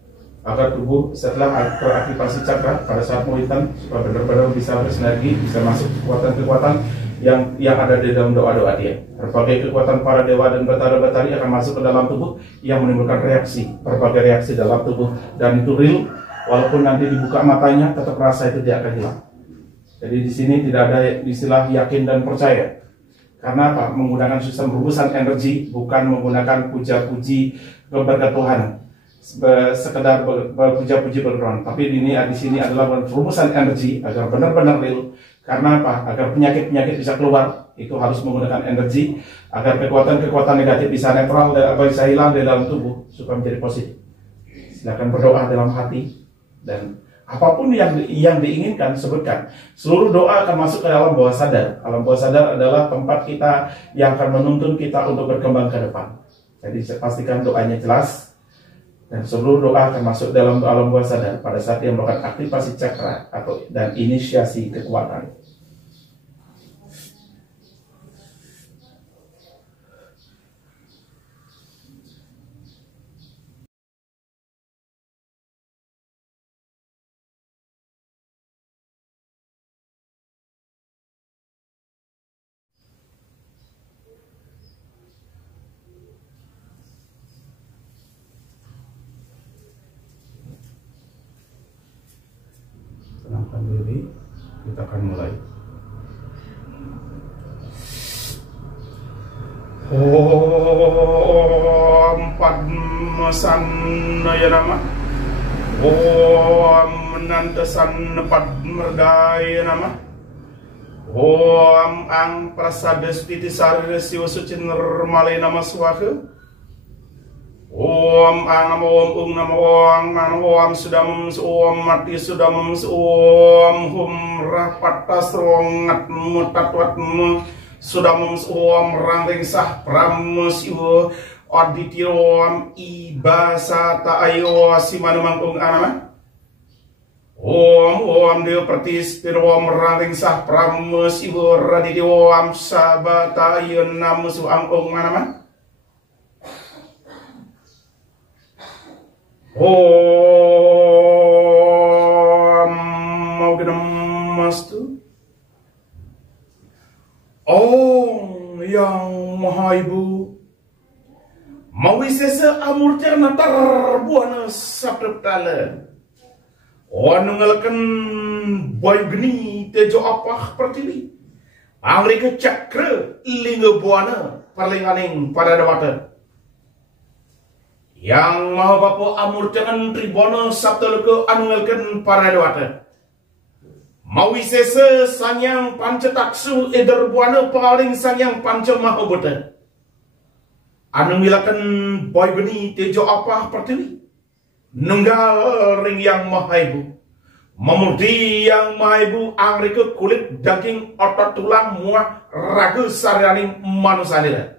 agar tubuh setelah teraktivasi cakra pada saat muhitan supaya benar-benar bisa bersinergi, bisa masuk kekuatan-kekuatan yang ada di dalam doa-doa dia. Berbagai kekuatan para dewa dan batara-batari akan masuk ke dalam tubuh yang menimbulkan reaksi, berbagai reaksi dalam tubuh, dan itu real. Walaupun nanti dibuka matanya, tetap rasa itu tidak akan hilang. Jadi di sini tidak ada istilah yakin dan percaya. Karena apa? Menggunakan sistem rumusan energi, bukan menggunakan puja-puji keberkat Tuhan, sekedar berpuja-puji berdoa. Tapi di sini adalah rumusan energi agar benar-benar real. Karena apa? Agar penyakit-penyakit bisa keluar, itu harus menggunakan energi. Agar kekuatan-kekuatan negatif bisa netral dan bisa hilang dari dalam tubuh supaya menjadi positif. Silakan berdoa dalam hati dan apapun yang diinginkan sebutkan. Seluruh doa akan masuk ke dalam bawah sadar. Alam bawah sadar adalah tempat kita yang akan menuntun kita untuk berkembang ke depan. Jadi pastikan doanya jelas dan seluruh doa akan masuk dalam alam bawah sadar pada saat dia melakukan aktivasi cakra dan inisiasi kekuatan. Tenangkan diri, kita akan mulai. Om Padmasannaya Namah. Om Nandasanna Padmardaya Namah. Om Ang Prasada Stiti Sarira Siwa Suci Nirmalaya Namah Swaha. Om Ang Namo Om Namo Om Namo Om Sudam Om Mati Sudam Om Hum Rapatas Rongat Mutatwat Sudam Om Rangring Sah Pramasiwa Aditya Om Ibasata Ayo Simanu Mangkung Anama. Om Dewa Pratistir Om Rangring Sah Pramasiwa Raditya Om Sabata Ayo Namusu Angkung Anama. Om Maugam Mastu. Ong yang Maha Ibu, mawisesa amurtir natar buana sabdaptala. Wanungalkan boy geni tejo apah pertiwi. Angrika cakra linga buana perlinganing pada dawata. Yang Maha Bapa amurtiran tribona sabdalaka anungalkan para dawata. Mawisesa sanyang pancataksu eder buana paling sanyang panca maha buta. Anu milakan boy beni tejo apa pertiwi. Nunggal ring yang Maha Ibu. Memurti yang Maha Ibu angrika kulit daging otot tulang muah raga sarianing manusia.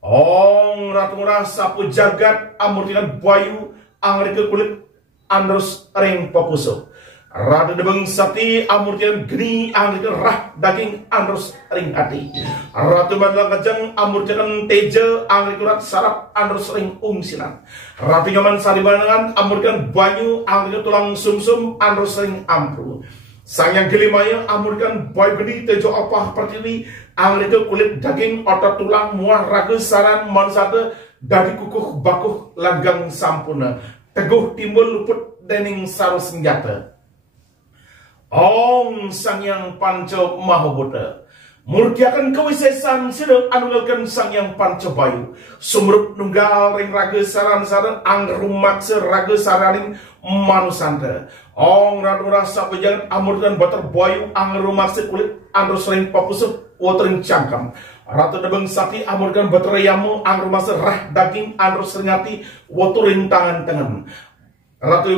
Ong ratu rasa sapu jagat amurtinan bayu angrika kulit andros ring popuso. Rada debeng sati amurtian geni angrika rah daging andros ring hati. Ratu mandang kajang amurtian teja angrika rat sarap andros ring umsinan. Ratu nyaman salibanangan amurtian banyu angrika tulang sumsum andros ring ampru. Sang yang kelimanya amurkan boy geni tejo apa pertiwi angrika kulit daging otot tulang muah raga saran manusia dari kukuh bakuh langgang sampurna. Teguh timbul luput dening saru senjata. Om Sang Yang Panca Maha Buddha, murtiakan kewisesan sedang anunggalkan Sang Yang Panca Bayu, sumrup nunggal ring raga saran-saran angrumaksa raga saraning manusanta. Ong radu rasa pejangan amurkan batar bayu angrumaksa kulit andros ring papusuk watering cangkam. Ratu debeng sati amurkan batar yamu angrumaksa rah daging andros ringati watering tangan-tangan. Ratu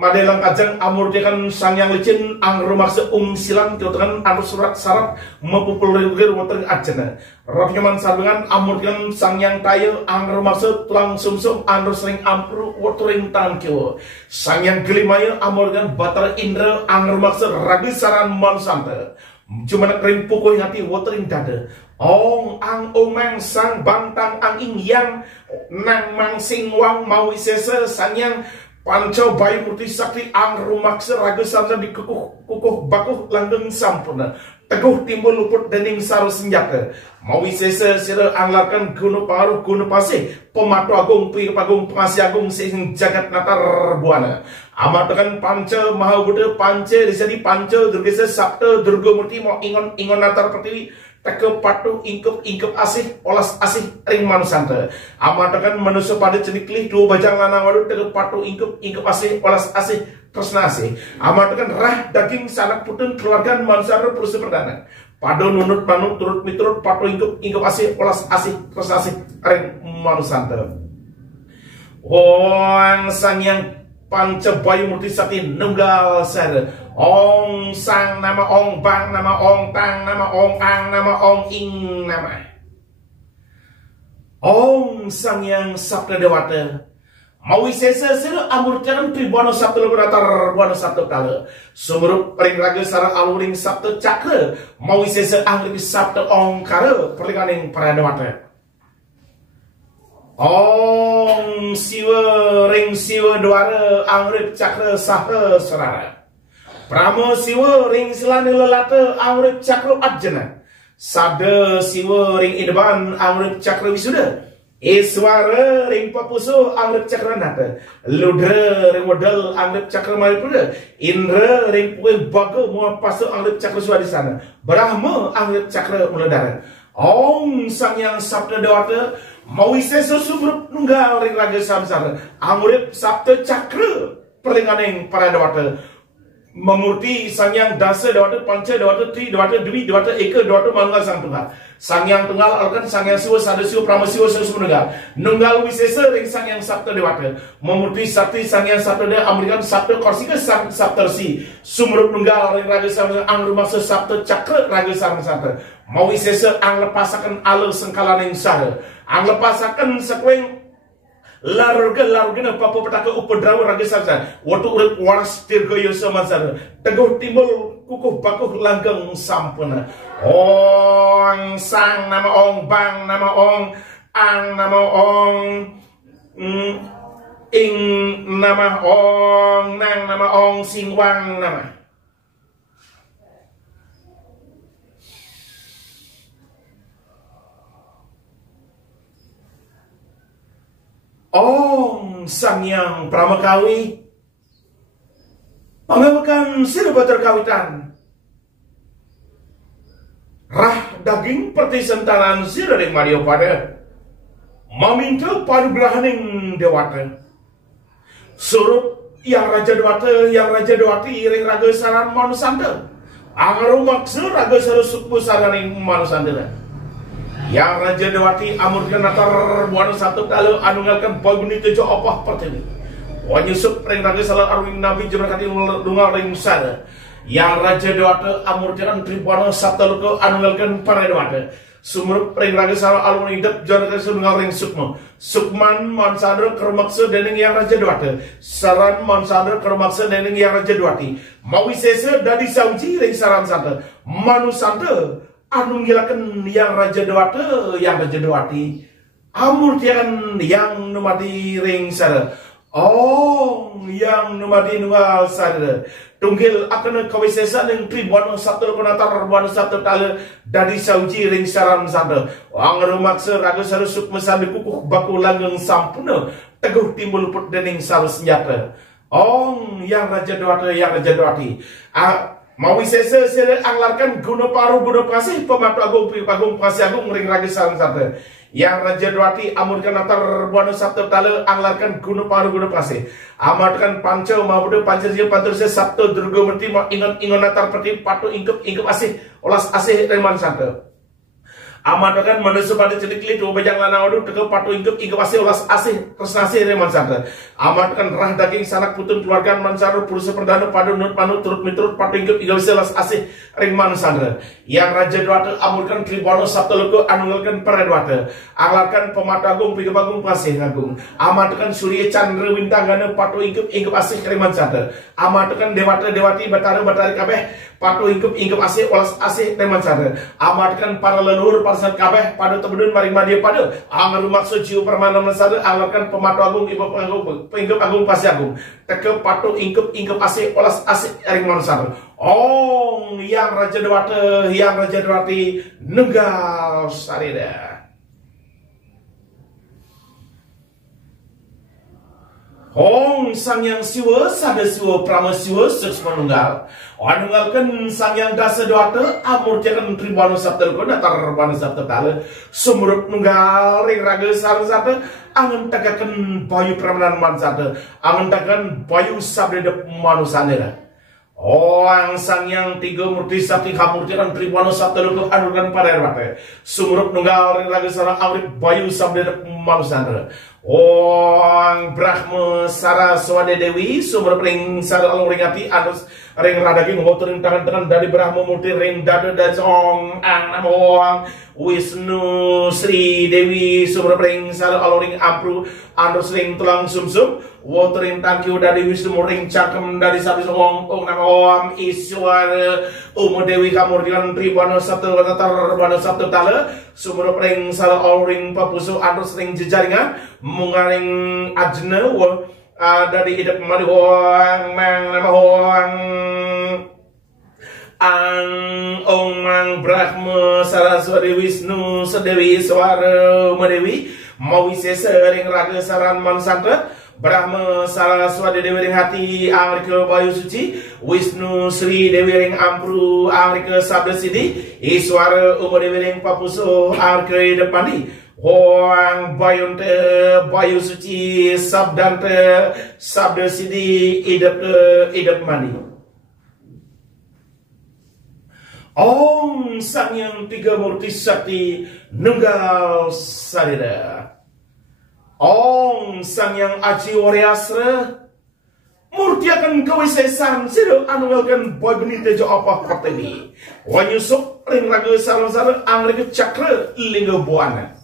Madelang kajang amurtikan sang yang licin ang rumaksa silang kiotangan anu surat syarat mempupul rir watering ajana. Ratu nyaman sarbengan amurtikan sang yang tayo ang rumaksa tulang sumsum anu sering ampru watering tangan kio. Sang yang kelimaya amurtikan batar indra ang rumaksa ragi saran mansanta. Cuma nak ring pukul hati watering dada. Ong ang omang sang bantang ang ingyang nang mang sing wang mawisesa sang yang panca bayi murti sakti ang rumaksa raga sarja di kukuh bakuh langgeng sampurna. Teguh timbul luput dening saru senjata. Mawisesa sira anglarkan guna paruh guna pasih. Pematu agung pir pagung pengasih agung sing jagat natar buana. Amatakan panca maha buddha panca disadi panca durgesa sabta durga murti mau ingon natar pertiwi. Teke patu ingkup asih olas asih ring manusanta. Amatakan manusia pada cenikli dua bajang lanang wadu teke patu ingkup asih olas asih tresna asih. Amatakan rah daging sanak putun keluarga manusanta perusahaan perdana. Pado nunut manut turut miturut patu ingkup asih olas asih tresna asih ring manusanta. Wong sang yang panca bayu murti sati nunggal sar. Ong sang nama ong bang nama ong tang nama ong ang nama ong ing nama. Ong sang yang sabda dewata. Mawisesa sira amurtian tribuana sabda leberatar buana sabda kala. Sumrup ring raga sarang aluring sabda cakra. Mawisesa angri sabda ong kara perlinganing para dewata. Ong siwa ring siwa dwara angrip cakra saha serara. Prama siwa ring silani lelata angrip cakra adjana. Sada siwa ring idban angrip cakra wisuda. Iswara ring papuso angrip cakra nata. Ludha ring wadal angrip cakra maripuda. Indra ring puil baga mua paso angrip cakra swadisana. Brahma angrip cakra muladara. Om sang yang sabda dewata. Mawisesa sumrup nunggal ring raga samsara. Angrip sabda cakra perlinganing para dewata. Memurti sang yang dasa dewata panca dewata tri dewata dwi dewata eka dewata manunggal sang tunggal. Sang yang tunggal alkan sang yang siwa sada siwa prama siwa siwa menunggal. Nunggal wisesa ring sang yang sabda dewata. Memurti sakti sang yang sabda dewata amrikan sabda korsika sang sabda si. Sumrup nunggal ring raga samsara ang rumaksa sabda cakra raga samsara. Mawisesa ang lepasakan ala sengkalaning sara. Ang lepasakan sekweng larga na papo petaka upadrawa raga samsara. Waktu urip waras tirga yosa masara. Teguh timbul kukuh bakuh langgeng sampuna. Ong sang nama ong bang nama ong ang nama ong ing nama ong nang nama ong singwang nama. Om Sang Yang Pramakawi pangawakan sirba terkawitan rah daging pertisentanan sirring Mario pada meminta panugrahaning dewata surup yang Raja Dewati ring raga saran manusanta angaru maksud raga sarusukmu saraning manusanta yang Raja Dewati amurkan natar buana satu kali anungalkan paguni tujuh opah pertini wanyusup ring raga salat arwing nabi jebrakati dungal ring sada yang Raja Dewata amurkan tribuana satu ke anungalkan para dewata sumur ring raga salat arwing hidup jebrakati dungal ring sukma sukman mansandra kermaksa dening yang Raja Dewata saran mansandra kermaksa dening yang Raja Dewati mawisese dadi sauji ring saran santa manusanta anu ngilakan yang Raja Dewati amurtian yang numadi ring sada yang numadi nungal sada tunggil akan kawisesa ning tribuana satu konatar buana satu kali dari sauji ring saran sada angru maksa raga sarusuk mesade kukuh baku langgeng sampuna teguh timbul put dening sarus nyata yang Raja Dewati mawisese sele anglarkan guna paru guna pasih pematu agung pasih agung ring raga saran sada yang Raja Dewati amurkan natar buana sabtu tala anglarkan guna paru guna pasih amatkan panca mabude pancerja panturse sabtu durga merti ingon natar peti patu ingkup asih olas asih reman santa amatakan manusia pada celik litu bejang lanang adu teke patu ingkup asih olas asih resnasih reman santa amatkan rah daging sanak putun keluarga mansaru purusa perdana padu nut panu turut miturut patu ingkup olas asih ring santa yang Raja Dewata amurkan tribuana sabtu leko anulkan para dewata anglarkan pematagung pigabagung pasih ngagung amatkan surya candra wintangana patu ingkup asih reman santa amatkan dewata dewati batari kabeh patu ingkup asih olas asih reman santa amatkan para leluhur pasat kabeh pada tebedun maring madia pada anggaru maksud jiu permana mesada anglarkan pematu agung ingkup agung pasih agung teke patu ingkup asih olas asih ring santa yang Raja Dewati nunggal sarida Sang Yang Siwa sada siwa prama siwa suksma nunggal anunggalkan Sang Yang Dasa Dewata amurjakan tribuana sabtu ko natar buana sabtu kala sumrup nunggal ring raga saran sata angen tagakan bayu pramanan man sata angen tagakan bayu sabda manusandera yang Sang Yang tiga murti sakti kamurtikan tribuana sabtu ko anurkan pada dewata sumrup nunggal ring raga saran amrit bayu sabda manusandera Brahma Saraswati Dewi sumber ring sara alung ring ati anus ring radaging ngoturing tangan dari Brahma Murti ring dada dan song ang Wisnu Sri Dewi sumber ring sara alung ring ampru anus ring tulang sumsum woturing tangkiu dari Wisnu ring cakem dari sabi song om Iswara Dewi kamurdian tribuana sabtu natar buana sabtu tala sumber ring sara alung ring papusu anus ring jejaringan mungaring ajna dari hidup mari hoang mang Brahma Saraswati Wisnu Sedewi Swara Madewi mawisese ring raga saran mansanta Brahma Saraswati Dewi ring hati amrika bayu suci Wisnu Sri Dewi ring ampru amrika sabda sidi Iswara Dewi ring papuso amrika hidup mandi Hoang bayu suci sabdante sabda sidi idap mani Sang Yang tiga murti sakti nunggal sarida Sang Yang aji waryasra murti akan kawisesan sida anunggalkan boy benite jo apa perteni wanyusuk ring raga saran angre cakra lingga buana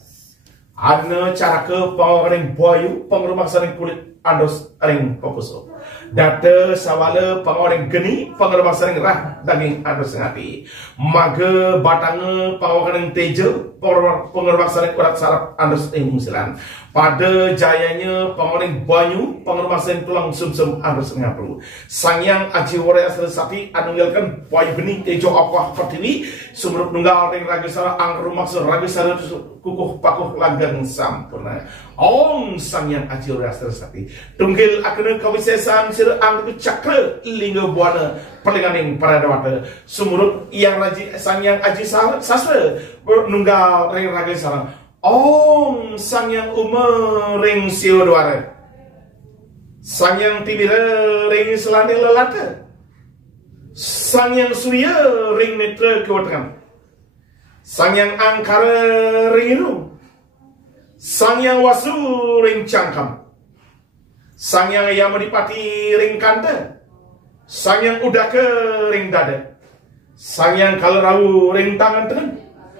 Adna cara ke pengoring boyu pengerumak sering kulit andos ring popuso data sawala pengoring geni pengerumak sering rah daging andos ngati maga batanga pengoring tejo pengerbaksan urat saraf andres musilan. Pada jayanya pengoring banyu pengerbaksan tulang sumsum andres ngapru. Sangyang aji wara asal sapi anunggalkan bayi bening tejo apa pertiwi sumber nunggal ring raga sara angru maksud raga sara kukuh pakuh langgang sampurna. Om Sangyang aji wara asal sapi tunggil akena kawisesan sira angru cakra lingga buana perlinganing para dewata sumurut yang raji Sangyang aji sasra nunggal ring raga sara. Om Sangyang ring siodwara Sangyang tibira ring selane lelata Sangyang surya ring netra kewatangan Sangyang angkara ring iru Sangyang wasu ring cangkam Sangyang yamadipati ring kanta Sangyang udaka ring dada Sangyang kalerau ring tangan tangan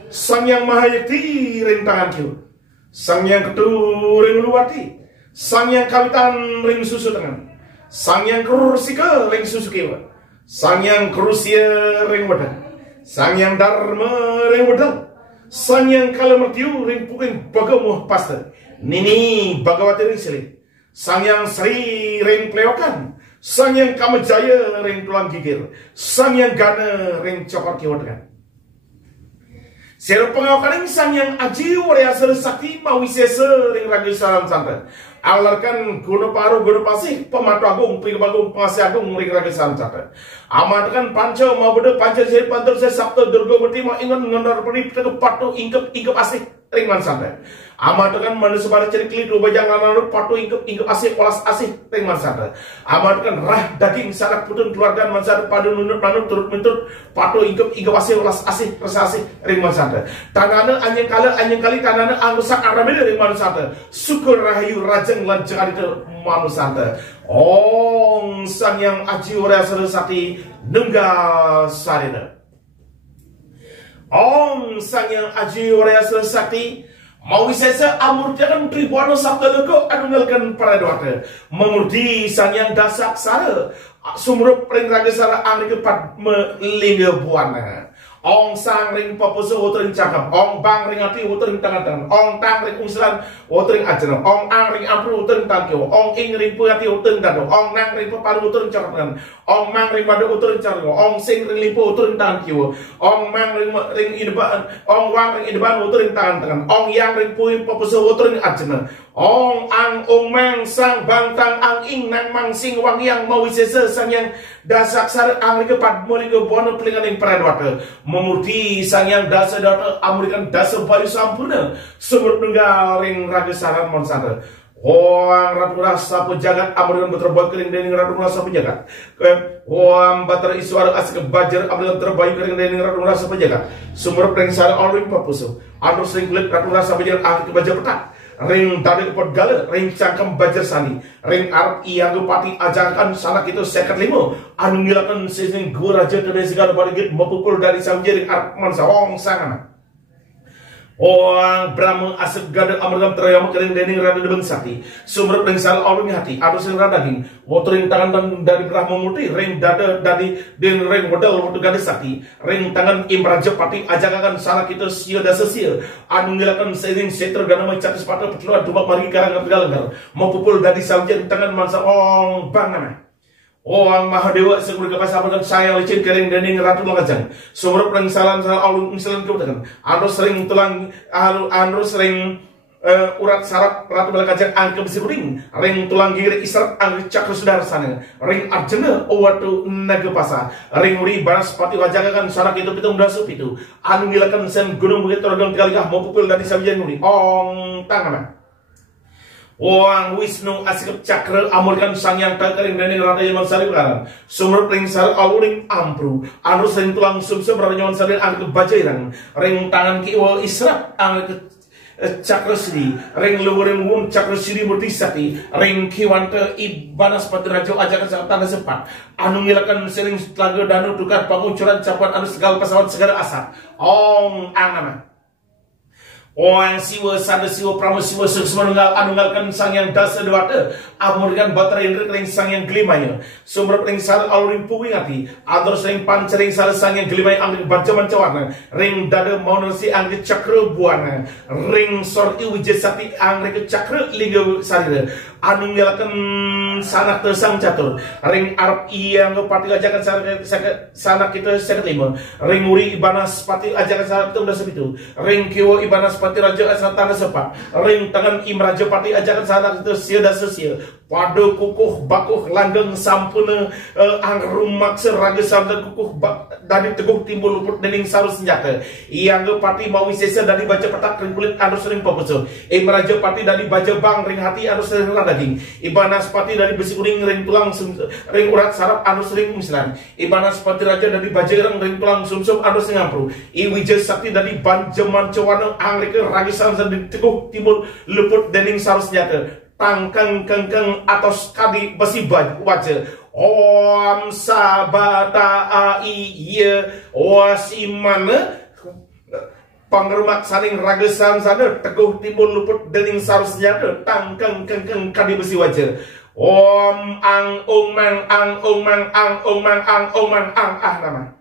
Sangyang Mahayakti ring tangan kiu Sangyang ketu ring luwati Sangyang kawitan ring susu tangan Sangyang kerursika ring susu kiu Sangyang kerusia ring wadah Sangyang dharma ring wadah Sangyang kalamertiu ring puking bagamuh pasta Nini Bagawati ring silih Sangyang Sri ring pleokan Sangyang Kamajaya ring tulang gigir Sangyang Gana ring cokor kiu tangan Sero pengawakan Sangyang aji wara asal sakti mawisesa ring raga saran santan. Alarkan guna paru guna pasih pematu agung pribagung pengasih agung ring raga saran santan. Amatkan panca mau beda panca seri pantur saya sabtu durga berti mau ingat ngendar peri tege patu ingkep asih ring man santan. Amatkan manusia pada ceri kli dua bajang lalu patu ingkep asih olas asih ring man santan. Amatkan rah daging sanak putun keluarga man santan padu nunut manut turut mentut patu ingkep asih olas asih rasa asih ring man santan. Tanana anyang kali tanana angrusak aramil ring man santan. Syukur rahayu rajeng lancar itu manu santan. Om Sangyang aji wara asal sakti nunggal sarina. Om Sangyang aji wara asal sakti mawisesa amurjakan tribuana sabda lego anunggalkan para dewata memurti Sangyang dasak sara sumrup ring raga sara angri kepat melingga buana. Ong sang ring papuso utering cakap, ong bang ring ati utering tangan-tangan, ong tang ring usulan utering ajaran, ong ang ring ampru utering tangkio, ong ing ring puati utering dado, ong nang ring paparu utering cakapan, ong mang ring pada utering cargo, ong sing ring limpo utering tangkio, ong mang ring ideban, ong wang ring ideban utering tangan-tangan, ong yang ring pui papuso utering ajaran, ong ang ong mang sang bang tang ang ing nang mang sing wang yang mawisesa sang yang dasak sar ang ring kepat muli ke bono pelingan yang peradwata memurti Sangyang dasa data Amerikan dasa bayu sampurna sumur nunggal ring raga saran monsanta Hoang ratu rasa pejagat Amerikan berterbaik kering dening ratu rasa pejagat Hoang batar iswara asik bajar Amerikan terbaik kering dening ratu rasa pejagat sumur ring saran ring papuso anu sering kulit ratu rasa pejagat ahli kebajar petak ring tadi pot gala, ring cangkem bajar sani, ring arab iya gupati ajakan sanak itu sekat limo, anu ngilakan sesing gua raja kena segala barigit mempukul dari samjering arab mansa wong sangana. Orang Brahma asap gada amargam terayam kering dening rada debeng sakti sumber ring sal alung hati adu sing rada daging wotering tangan dari Brahma muti ring dada dari den ring modal waktu gada sakti ring tangan imraja pati ajakan sanak itu sia dasa sia anu ngilakan sering seter gana mencat sepatu petluan dua mari karang galanggar mempukul dari samjering tangan mansa ong bangana. Orang Mahadewa segera kepasapan dan saya licin kering dening ratu langajang sumber pengsalan salah alun insalan keutakan anu sering tulang anu sering urat sarap ratu langajang angke besi kuring ring tulang giri israt angke cakra sudar sana ring arjena owatu naga pasa ring uri baras pati wajangan sanak itu pitung dasup itu anu ngilakan sen gunung begitu ragang tigalikah mau pupil dari sabian uri ong tangan Wang Wisnu asik cakra amurkan Sangyang takering dening rada yaman sari karan sumur ring sar aluring ampru anu sering tulang sumsum rada yaman sari angke bajairan ring tangan kiwa israt angke cakra sri ring luring wun cakra sri murti sati ring kiwante ibanas patirajo ajakan sangat tanda sepat anu ngilakan sering telaga danu tukar panguncuran capan anu segala pesawat segala asap ong angana Oang siwa sada siwa pramo siwa suksma anunggalkan sang yang dasa dewata amurkan baterai indrik ring sang yang gelimanya sumber ring sal aluring puing ati ador ring pancering sal sang yang gelimanya angin bajaman cawarna ring dada maunosi angin cakra buana ring sor iwije sati angin cakra liga sarira anunggalkan sanak tersang catur ring arab iya anggo pati ajakan sanak kita sekat lima ring uri ibanas pati ajakan sanak itu udah sepitu ring kiwo ibanas pati raja asal tanah sepat ring tangan im raja pati ajakan sanak itu sia dan sesia padu kukuh bakuh langgeng sampuna angrum makser raga samdan kukuh dari teguh timbul luput dening saru senjata iya anggo pati mau wisesa dari baca petak ring kulit anu sering popuso im raja pati dari baja bang ring hati anu sering daging ibanas pati dari besi kuning ring tulang ring urat sarap anu sering mislan ibanas pati raja dari baja ring tulang sumsum anu sing ampru iwija sakti dari banjaman cawana angrik ragisan di teguh timur luput dening saru senjata tangkeng kengkeng atos kadi besi wajah om sabata aiya wasimana pangremak saring ragesan sana teguh timur luput dening saru senjata tangkeng kengkeng kadi besi wajah om ang ong mang ang ong mang ang ong mang ang ong mang ang nama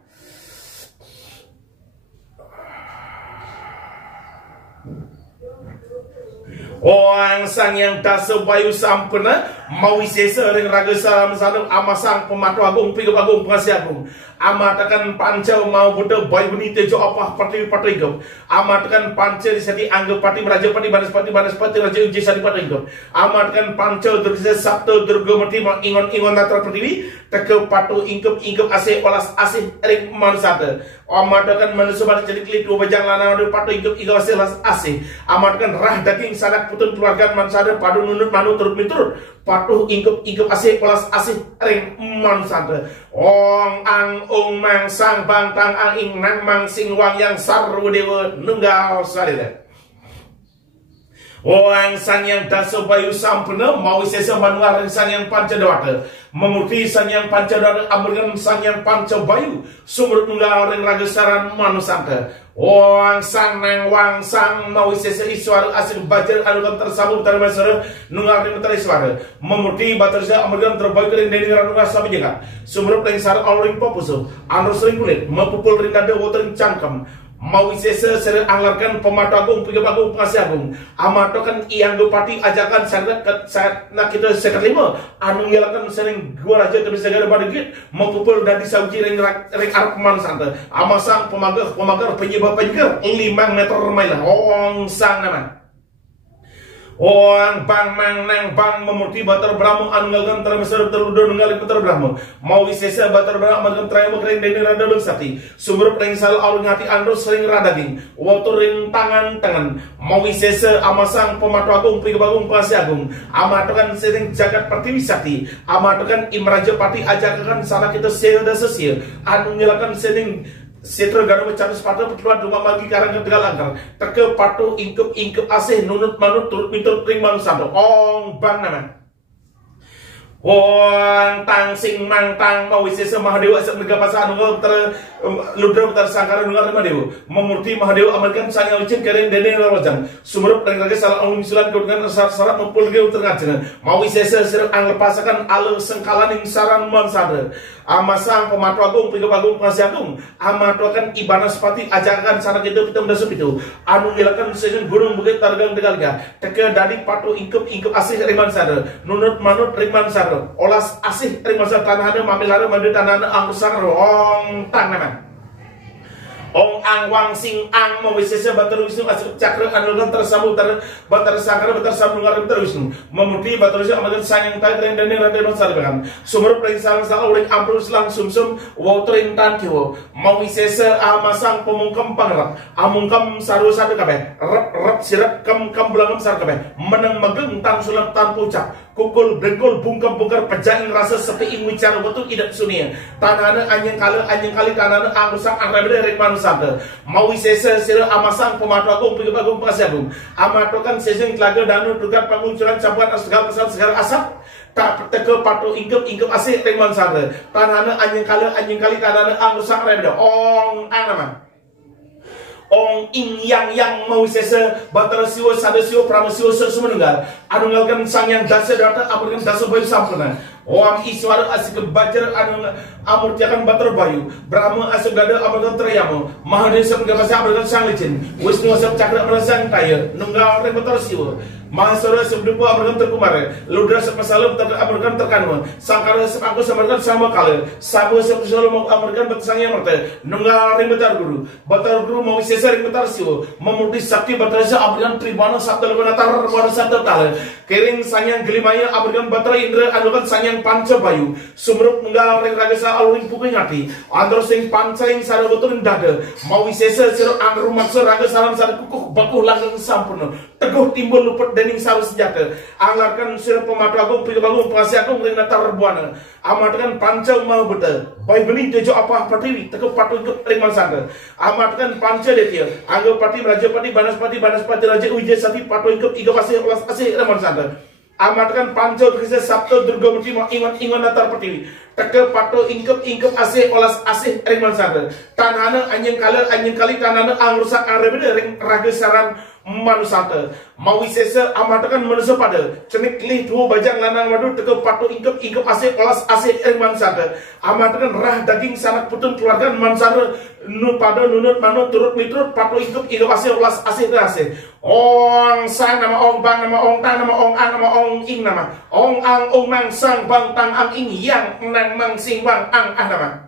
Oang sang yang dasa bayu sampena mawi sesa ring raga salam sadam amasang pematu agung pigo agung pengasih agung amatakan panca mau budak bayu buni tejo apa pati gam amatakan panca disati anggap pati raja pati banaspati raja uji sadi pati gam amatakan panca durisa sabtu durga mati ingon natra pertiwi teke patu ingkep ase olas ase ring mansata amatakan manusia pada jadi kli dua bajang lana patu ingkep ase olas ase amatakan rah daging sanak putun keluarga mansada padu nunut manu turut mitur patuh ingkep ase olas ase ring mansada ong ang ong mang sang bang tang ang ing nang mang sing wang yang sarwa dewa nunggal salida Oang sang yang dasa bayu sampena mau sesa manual sang yang panca dewata memurti sang yang panca dewata amurkan sang yang panca bayu sumber tunggal ring raga saran manusanta Oang sang nang wang sang mau sesa iswara asing bajar anukan tersambung dari masara nunggal ring teriswara memurti batarja amurkan terbaik ring dening ranunga sabi jaga sumber ring saran ring popuso anu sering kulit mempupul ring dada wotering cangkem mau sesa sering anglarkan pematu agung piga agung pengasih agung amatokan iang dupati ajakan saat nak kita sekat lima anu ngelakan sering gua raja terus segala badegit mempupul dari sauji ring arab man santa amasang pemagar penyebab 5 meter mailah ong sang nama Oang bang mang nang bang memurti batar brahmo anggalkan terbesar terludur ngalih batar brahmo mau wisesa batar brahmo anggalkan terakhir kering deni rada dong sakti sumber perengsal alun hati ando sering radaging waktu ring tangan mau wisesa amasang pematu agung piga bagung pasi agung amatokan sering jagat pertiwi sakti amatokan imraja pati ajakan sana kita seda sesil anu ngelakan sering Setra garu mencari sepatu pertuan rumah bagi karang ketegal angkar teke patu ingkep asih nunut manut turut mintur ring manusando ong bang nama Wang tang sing mang tang mau wisesa Mahadewa sak nega pasa anu ludra tersangkara nungal Mahadewa memurti Mahadewa amalkan sanya licin kering dene rawajang sumur ring raga salah anu misulan dengan syarat mempul ge utengajeng mau wisesa sirep ang lepasakan alu sengkalaning saran mansada amasang pematu agung piga agung pengasih agung amatokan ibanas pati ajakan sana kita mendasup itu anu ngilakan sejen gunung bukit targang degalga teke dari patu ingkep asih riman sada nunut manut riman sada olas asih ring masa tanahana mamilare mandi tanahana angusang rong tanaman ong ang wang sing ang mewisesa batar wisnu asuk cakra anulan tersambung batar sangkara batar sambung ngarep wisnu memuti batar wisnu amadan sayang tai tren dene rade masalkan sumur prinsal sal uring amprus lang sumsum wotring tan kiwo mewisesa amasang pemungkem pangrap amungkem saru sadu kabeh rep sirap kam bulangem sar kabeh meneng megeng tang sulap tan pucak kukul dengkul bungkem pejaing rasa sepi ing wicara betul idap sunia tanahana anjing kali tanahana angusang angrebede ring manusanta mau wisesa sira amasang pematu agung piga agung pengasih agung amatokan seseng telaga danu dugat panguncuran campuran segala pesan segala asap tak teke patu ingkep asih ring manusanta tanahana anjing kali tanahana angusang angrebede ong anama ong ing yang mau sese batara siwo sada siwo prama siwo semenunggal anu ngalkan sang yang dasa data amurkan dasa bayu sampurna om iswara asik bajar anu amurtiakan batar bayu brahma asik dada amurkan teryamu mahadesa penggabasa amurkan sang licin wisnu asap cakra merasang kaya nunggal rek batar siwo Mahasura sebdupu amurkan terkumare ludra sepasalam amurkan terkanu sangkara sepangku samarkan sama kale sabu sepusolo amurkan batasang yang merte nunggal rek batar guru mau sesa rek batar siwo memuti sakti batarasa amurkan tribana sabda legonatar wana sabda kale kering sanyang gelimaya amurkan batar indra anukan sanyang panca bayu sumruk nunggal rek ragasa aluring pukul ngati andro sing panca yang sada betul dada mau sesa siro angru maksa raga salam sada kukuh bakuh langgeng sampurno teguh timbul luput dening saru senjata anglarkan sira pematu agung pigabangun pengasi agung ring natar buana amatkan panca mau beta bayi bening tejo apa patiwi teguh patu ikut ring mansanda amatkan panca detia anggo pati rajapati banaspati raja wijaya sati patu ikut iga pasih olas asih ring mansanda amatkan panca krisya sabto durga muti ingon natar patiwi teke patu ingkep asih olas asih ring mansanda tanana anjing kali tanana angrusak angrebeda ring raga saran manusata mawi sesa amatakan manusia pada cenik lih dua bajang lanang madu teke patu ingkep asih olas asih ring mansata amatakan rah daging sanak putun keluarga mansara nu pada nunut manu turut mitrut patu ingkep asih olas asih asih ong sang nama ong bang nama ong tang nama ong ang nama ong ing nama ong ang ong mang sang bang tang ang ing yang nang mang sing bang ang nama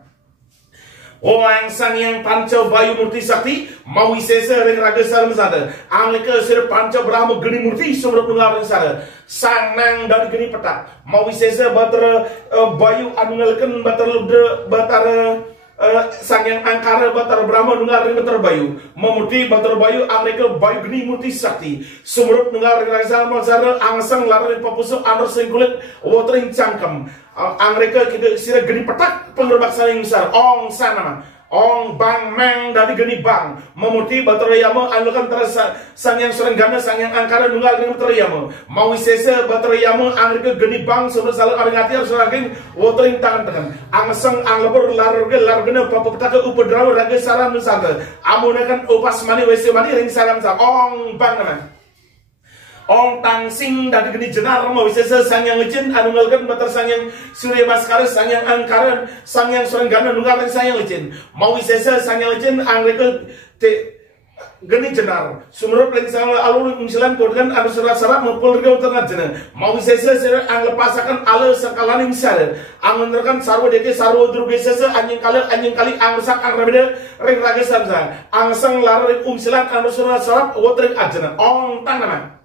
Orang sang yang panca bayu murti sakti mawi sesa ring raga salam sada anglika sir panca brahma geni murti sumruk nungal sada sang nang dari geni petak mawi sesa batar bayu anungalkan batar lubda batar sang yang angkara batar brahma nungal ring batar bayu memuti batar bayu anglika bayu geni murti sakti sumruk nungal ring raga salam sada angsang larin papusu anor singkulit watering cangkem Angreka kita sira geni petak pengerbak saling besar ong sana ong bang meng dari geni bang memuti batarayama anukan terasa sang yang serenggana sang yang angkara nunggal dengan batarayama mau sesa batarayama angreka geni bang sebab salah aringati harus lagi watering tangan angsang anglebur largena papa petaka upadrawa raga saram nusanta amunakan upas mani wese mani ring saram sa ong bang nama Ong tang sing dari geni jenar mau sesa sang yang licin anungalkan batar sang yang surya baskara sang yang angkaran sang yang serenggana nunggalkan sang yang licin mau sesa sang yang licin angreka te geni jenar sumber paling sang alur misalan kodkan anu serat mempul rega tengah jenar mau sesa sera ang lepasakan ala sakalan misal angenderkan sarwa deke sarwa druge sesa anjing kali ang rusak ang rabeda ring raga samsa ang sang lar misalan anu serat wotring ajana ong tang nama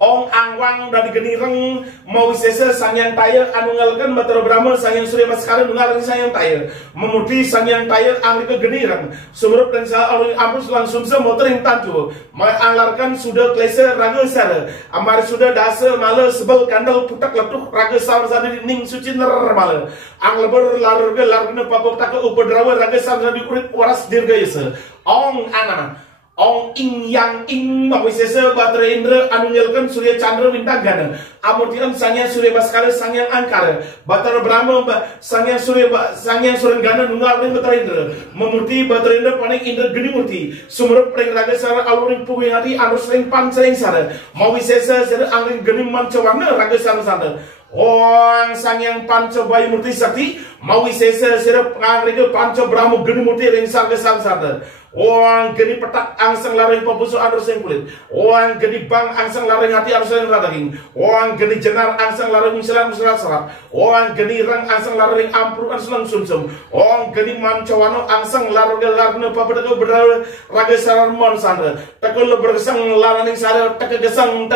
Ong angwang dari genireng mau sesa sang yang taya anungalkan batara brahma sang yang surya baskara nungalkan sang yang taya memuti sang yang taya anglika genireng sumrup dan sa alun ampus langsung se motoring tantu anglarkan sudah klesa raga sara amar sudah dasa mala sebel kandal putak letuk raga sar sada ning suci ner mala angleber larga papok taka upadrawa raga sar sada urip waras dirga yasa ong ana Ong ing yang ing mawi sesa batara indra anungalkan surya chandra bintang gana amurtian sangya surya baskara sangya angkara batara brahma sangya surya gana nungal ring batara indra memurti batara indra paning indra geni murti sumrup ring raga sara aluring puwi hati anus ring pansering sara mawi sesa sara angring geni mancawana raga sara sara Orang sang yang panca bayu murti sakti mawi sesa sira pengarega panca brahma geni murti ring sarga samsara orang geni petak angsang laring papusu anur sing kulit orang geni bang angsang laring hati anur sing radaging orang geni jenar angsang laring misalan sarat orang geni rang angsang laring ampur ansulang sumsum orang geni mancawano angsang larne papadega berdara raga saran mon sandra takul bergesang laraning sara takgesang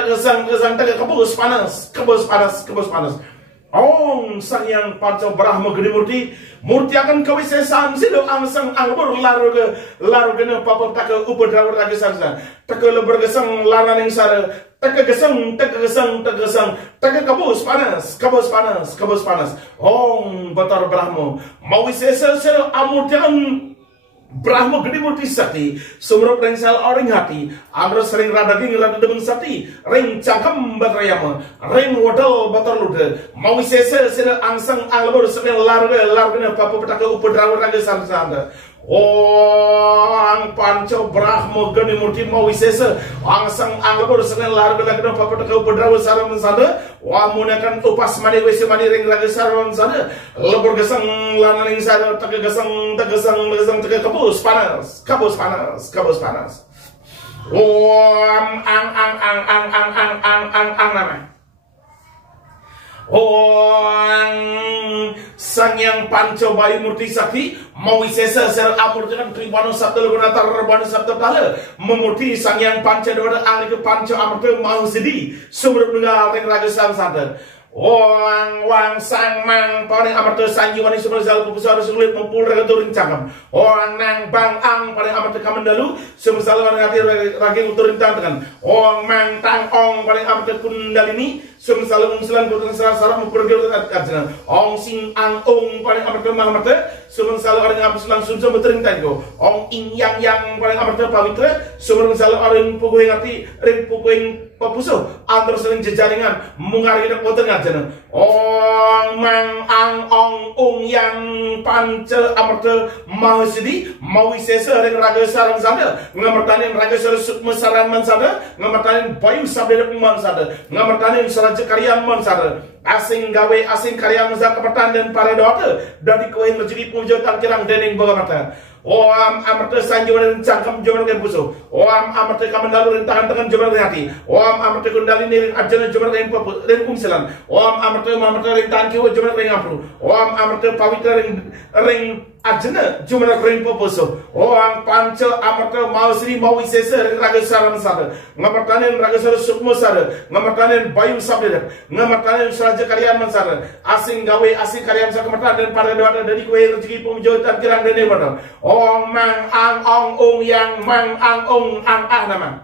kebus panas Ong sang yang panca brahma geni murti akan kawisesaan sido angsang angbur laruga papa taka upadrawa raga sarsa taka bergesang laraning sara taka gesang taka kabus panas Ong batar brahma mawisesa sido amurtian Brahma gede murti sakti sumrup ring sel oring hati amro sering radaging rada demeng sakti ring cangkem batrayama ring wadal batar luda mau sesa sira angsang anglebur semen larga papa petaka upadrawa raga samsanda Ang Panca Brahma Gani Murti Mawisesa ang sang anglabur sengan lar bela kena papa tekau bedrawa saram sada wa munakan upas mani wesi mani ring raga saram sada lebur gesang lananing sada teka gesang teka kapus panas ang nama Sang Yang Panca Bayu Murti Sakti Mawisesa ser amurtikan Tribano Sabda Legunatar Rebana Sabda Tala memurti Sang Yang Panca Dwada Angli ke Panca Amurta Mahusidi Sumber Penunggal Ring Raga Samsada Wang sang mang paling amarta sanji wani sumber zal pupusar sulit mempul raga turing cangkam orang nang bang ang paling amarta kamandalu sumber zal wani hati ragi uturin tantangan orang mang tang ong paling amarta kundalini sumber zal umsilan kuturan sarap mempul raga arjana ong sing ang ong paling amarta mahamarta sumber zal wani amsilan sumber turing tango ong ing yang paling amarta pawitra sumber zal wani pukuing hati ring pukuing papuso antar sering jejaringan mungari kita kotor ngajana ong mang ang ong ong yang panca amarta mahusidi mawisesa ring raga sarang sada ngamartanin raga sarang sukma saran man sada ngamartanin bayu sabda man sada ngamartanin saraja karya man sada asing gawe asing karya man sada kepertan dan para doa dari kuing menjadi pujatan kirang dening bagamata Om amarta sanjuran cangkam joman kan puso. Om amarta kamandalu rin tangan joman rin hati. Om amarta kundalini rin ajana joman rin umsilan. Om amarta rin tangan kiwa joman rin ampru. Om amarta pawitra rin ajana joman rin puso. Om panca amarta mausri mawisesa rin raga saran sada. Ngamartanin raga saran sukmo sada. Ngamartanin bayu sabda. Ngamartanin saraja karyan man sada. Asing gawe asing karyan sa kemartanin para doa dari kue rezeki pemujatan kirang dene badal. Ong mang ang ong ong yang mang ang ong ang nama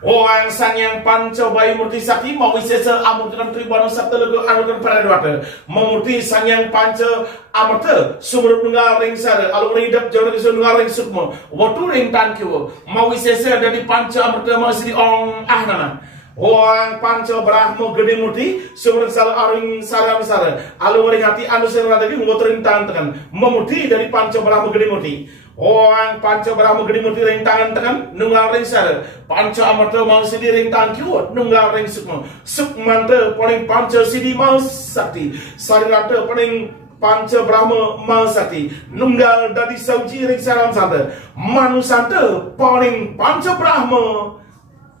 Ang Sang Yang Panca Bayu Murti Sakti Mawisesa amurtikan Tribano Sabda Lego anukan para dwata memurti Sang Yang Panca amarta sumber penunggal ring sada alung ridap jawab ke penunggal ring sukmo watu ring tankiwo Mawisesa dari Panca amarta masih ong nama Orang Panca Brahma Gede Murti sumber salah aring salam sara alung ring hati anu serada lagi ngotorin tangan memuti dari Panca Brahma Gede Murti orang Panca Brahma Gede Murti ring tangan tekan nunggal ring sara Panca amarta mau sidi ring tangan kiwat nunggal ring sukma sukmanta paling Panca sidi mau sakti saringata paling Panca Brahma mau sakti nunggal dari sauji ring salam sara manusanta paling Panca Brahma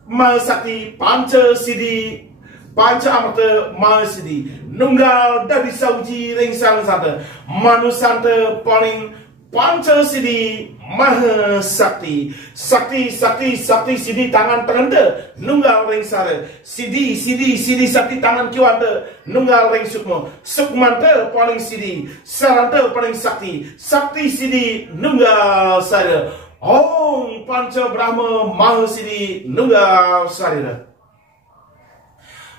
Masakti Panca Sidi Panca Amarta Mahasidi nunggal dari sauji ring sang santa manusanta paling Panca Sidi Mahasakti sakti sidi tangan tenganda nunggal ring sara sidi sakti tangan kiwanda nunggal ring sukmo sukmanta paling sidi saranta paling sakti sidi nunggal sara Om Panca Brahma Mahasidi nunggal sarira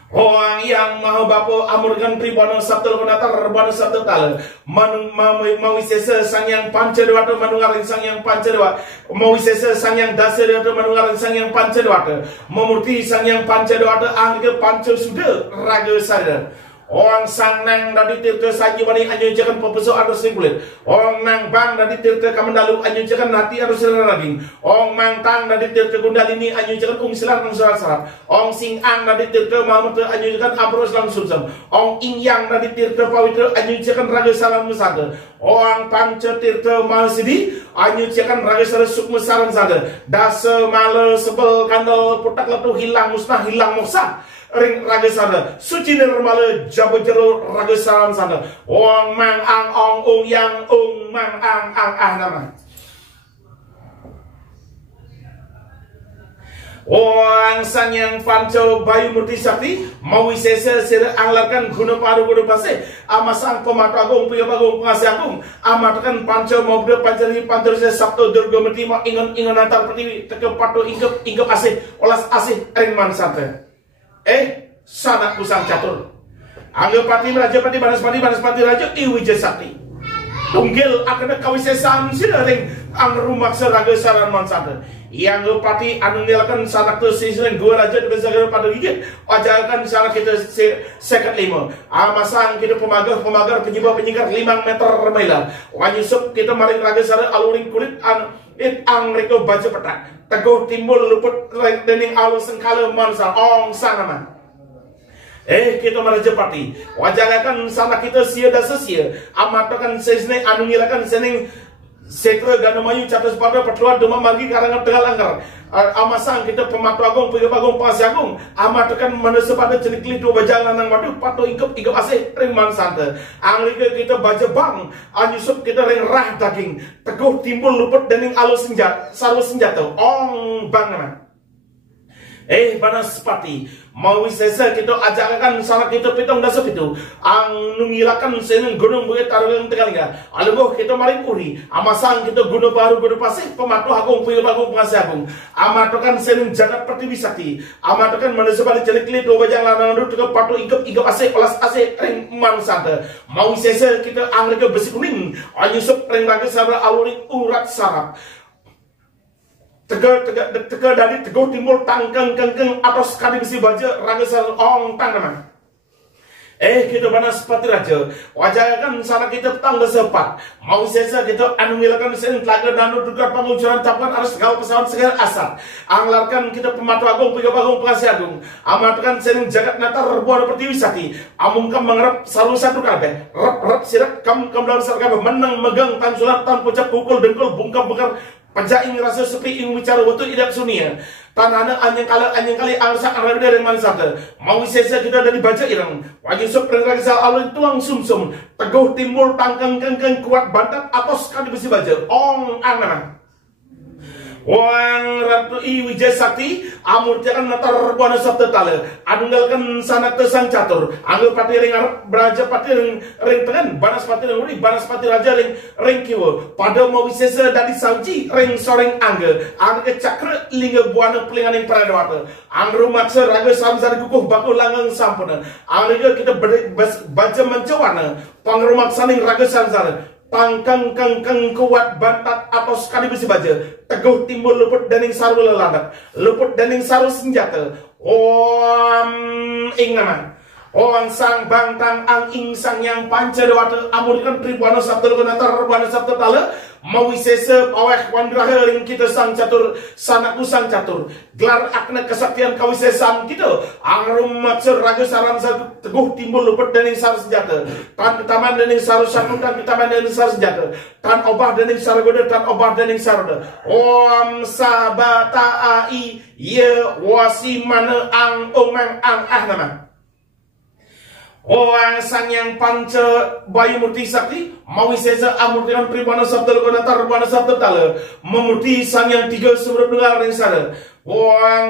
Orang yang maha bapa amurkan Tribano Sabda Legunatar Rebana Sabda Tala Mawisesa Sang Yang Panca Dewata manunggaling Sang Yang Panca Dewata Mawisesa Sang Yang Dasa Dewata manunggaling Sang Yang Panca Dewata memurti Sang Yang Panca Dewata ahli ke Panca Suda Raga Sarira Orang sang nang dari tirta saji wani anjun jakan pepeso arus kulit. Orang nang bang dari tirta kamandalu anjun jakan nati arus raging. Orang mang tang dari tirta kundalini anjun jakan umsilan nang sarat. Orang sing ang dari tirta mahamata anjun jakan abros lang sumsam. Orang ing yang dari tirta pawitra anjun jakan raga salam musada. Orang Panca Tirta Mahasidi anjun jakan raga salam sukma saran sada. Dasa mala sebel kandal putak latu hilang musnah hilang moksa. Ring raga sana suci nirmala jabo jero raga salam sana ong mang ang ong ong yang ong mang ang nama Orang Sang Yang Panca Bayu Murti Sakti Mawisesa sira anglarkan guna paru pase amasang pemata agung puya bagung pengasih agung amatkan Panca Mauda Pancari Pantarisa Sabto Durga Mati ma ingon antar pertiwi teke patu ingkep asih olas asih ring man sante sanak kusang catur Anggapati Banaspati Raja Iwija Sakti Tunggil akan kawisesaan sila ring ang rumah seraga saran mansata yang pati anu nilakan sanak tu sisren gua raja di besar pada gigit wajarkan sanak kita sekat 5 masang kita pemagar penyibah 5 meter remailah wanyusup kita maring raga saran aluring kulit ang reko baca petak teguh timbul luput dening alus sengkala mansa ong sana man kita meraja pati wajarkan sanak kita sia dan sesia amatakan sesne anu nilakan seneng Setra gana mayu catas pada pertuan dema margi karangan tegal anggar amasang kita pematu agung pegagung pasi agung amatakan manusia pada cenikli dua bajang lanang madu pato ikep asih ring mansanta angrika kita baja bang anyusup kita ring rah daging teguh timbul luput dening alus senjata salu senjata ong bang nama banaspati mau sesa kita ajarkan sanak kita pitong dasar itu ang nungilakan seneng gunung buat taruh tegalinga alugo kita maring uri amasang kita gunung baru gunung pasir pematu agung puyo bagung pengasih agung amatokan seneng jagat pertiwi sakti amatokan manusia balik celik klit dua bajang lanang dulu juga patu ikep asih pelas asih ring mansanta mau sesa kita angrika besi kuning anyusup ring raga sabra aluring urat sarap Tegar dari teguh timbul tangkeng kengkeng atau sekali besi baja raga sal ong tang nama kita banas sepati raja wajah kan sana kita tangga sepat mau sesa kita anu ngilakan sen telaga danu dukat pengucuran tapan arus segala pesawat segala asal anglarkan kita pematu agung piga bagung pengasih agung amatkan sen jagat natar buah pertiwi sakti amungkam mengerap salu satu kabe rep sirak kam dalam sarkabe menang megang tan sulat tan pucap pukul dengkul bungkam bekar Pajaing rasa sepi ing bicara waktu idap sunia tanana anyang kali angsa arabe dari mansata mau sesa kita dari baca irang wajib sok rengragisal alun tuang sumsum teguh timbul tangkeng kengkeng kuat bantat atos kali besi baja ong angana Wang Ratu Wijaya Sakti amurtiakan natar buana sabda tala adunggalkan sanak tesang catur anggur pati ring beraja pati ring tengan banas pati ring uri banas pati raja ring kiwo pada mau wisesa dari sauji ring soreng angge angge cakra lingga buana pelingan yang paradawata angru maksa raga samsar kukuh baku langang sampuna angge kita baca mencawana pangru maksa ning raga samsar tangkang kengkeng kuat bantat atau sekali besi baja teguh timbul luput dening saru leladak luput dening saru senjata ing nama sang bangtang ang ing sang yang panca dewata amurikan tribuana sabda lukunatar buana sabda tala mawisese aweh wandraha ring kita sang catur sanaku sang catur gelar akna kesaktian kawisesan kita angrum maksud raga saran teguh timbul luput dening saru senjata tan taman dening saru sakun tan taman dening saru senjata tan obah dening saru goda tan obah dening saru sabata ai ye wasimana ang omang ang nama sang yang panca bayu murti sakti mawisesa amurtikan pribana sabda lukunatar buana sabda tala memurti sang yang tiga sebelum dengar ring sada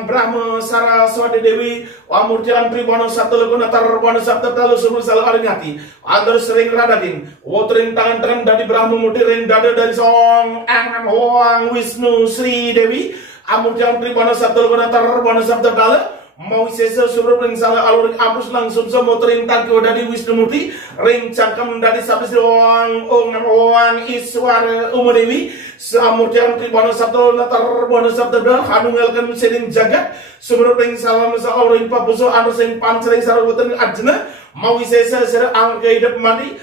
Brahma Saraswati Dewi amurtikan pribana sabda lukunatar buana sabda tala sebelum salah aring hati andar sering radadin wotring tangan dari Brahma murti ring dada dari song ang Wisnu Sri Dewi amurtikan pribana sabda lukunatar buana sabda tala mau sesa suruh ring salah aluring amrus langsung semua terintang ke dari Wisnu Murti ring cangkem dari sabis orang Iswara Umadewi samurtian tribana sabda natar buana sabda dah hanungalkan sering jagat suruh ring salam aluring papuso anu sing pancering sarwatan ajna mau sesa sera ang hidup mandi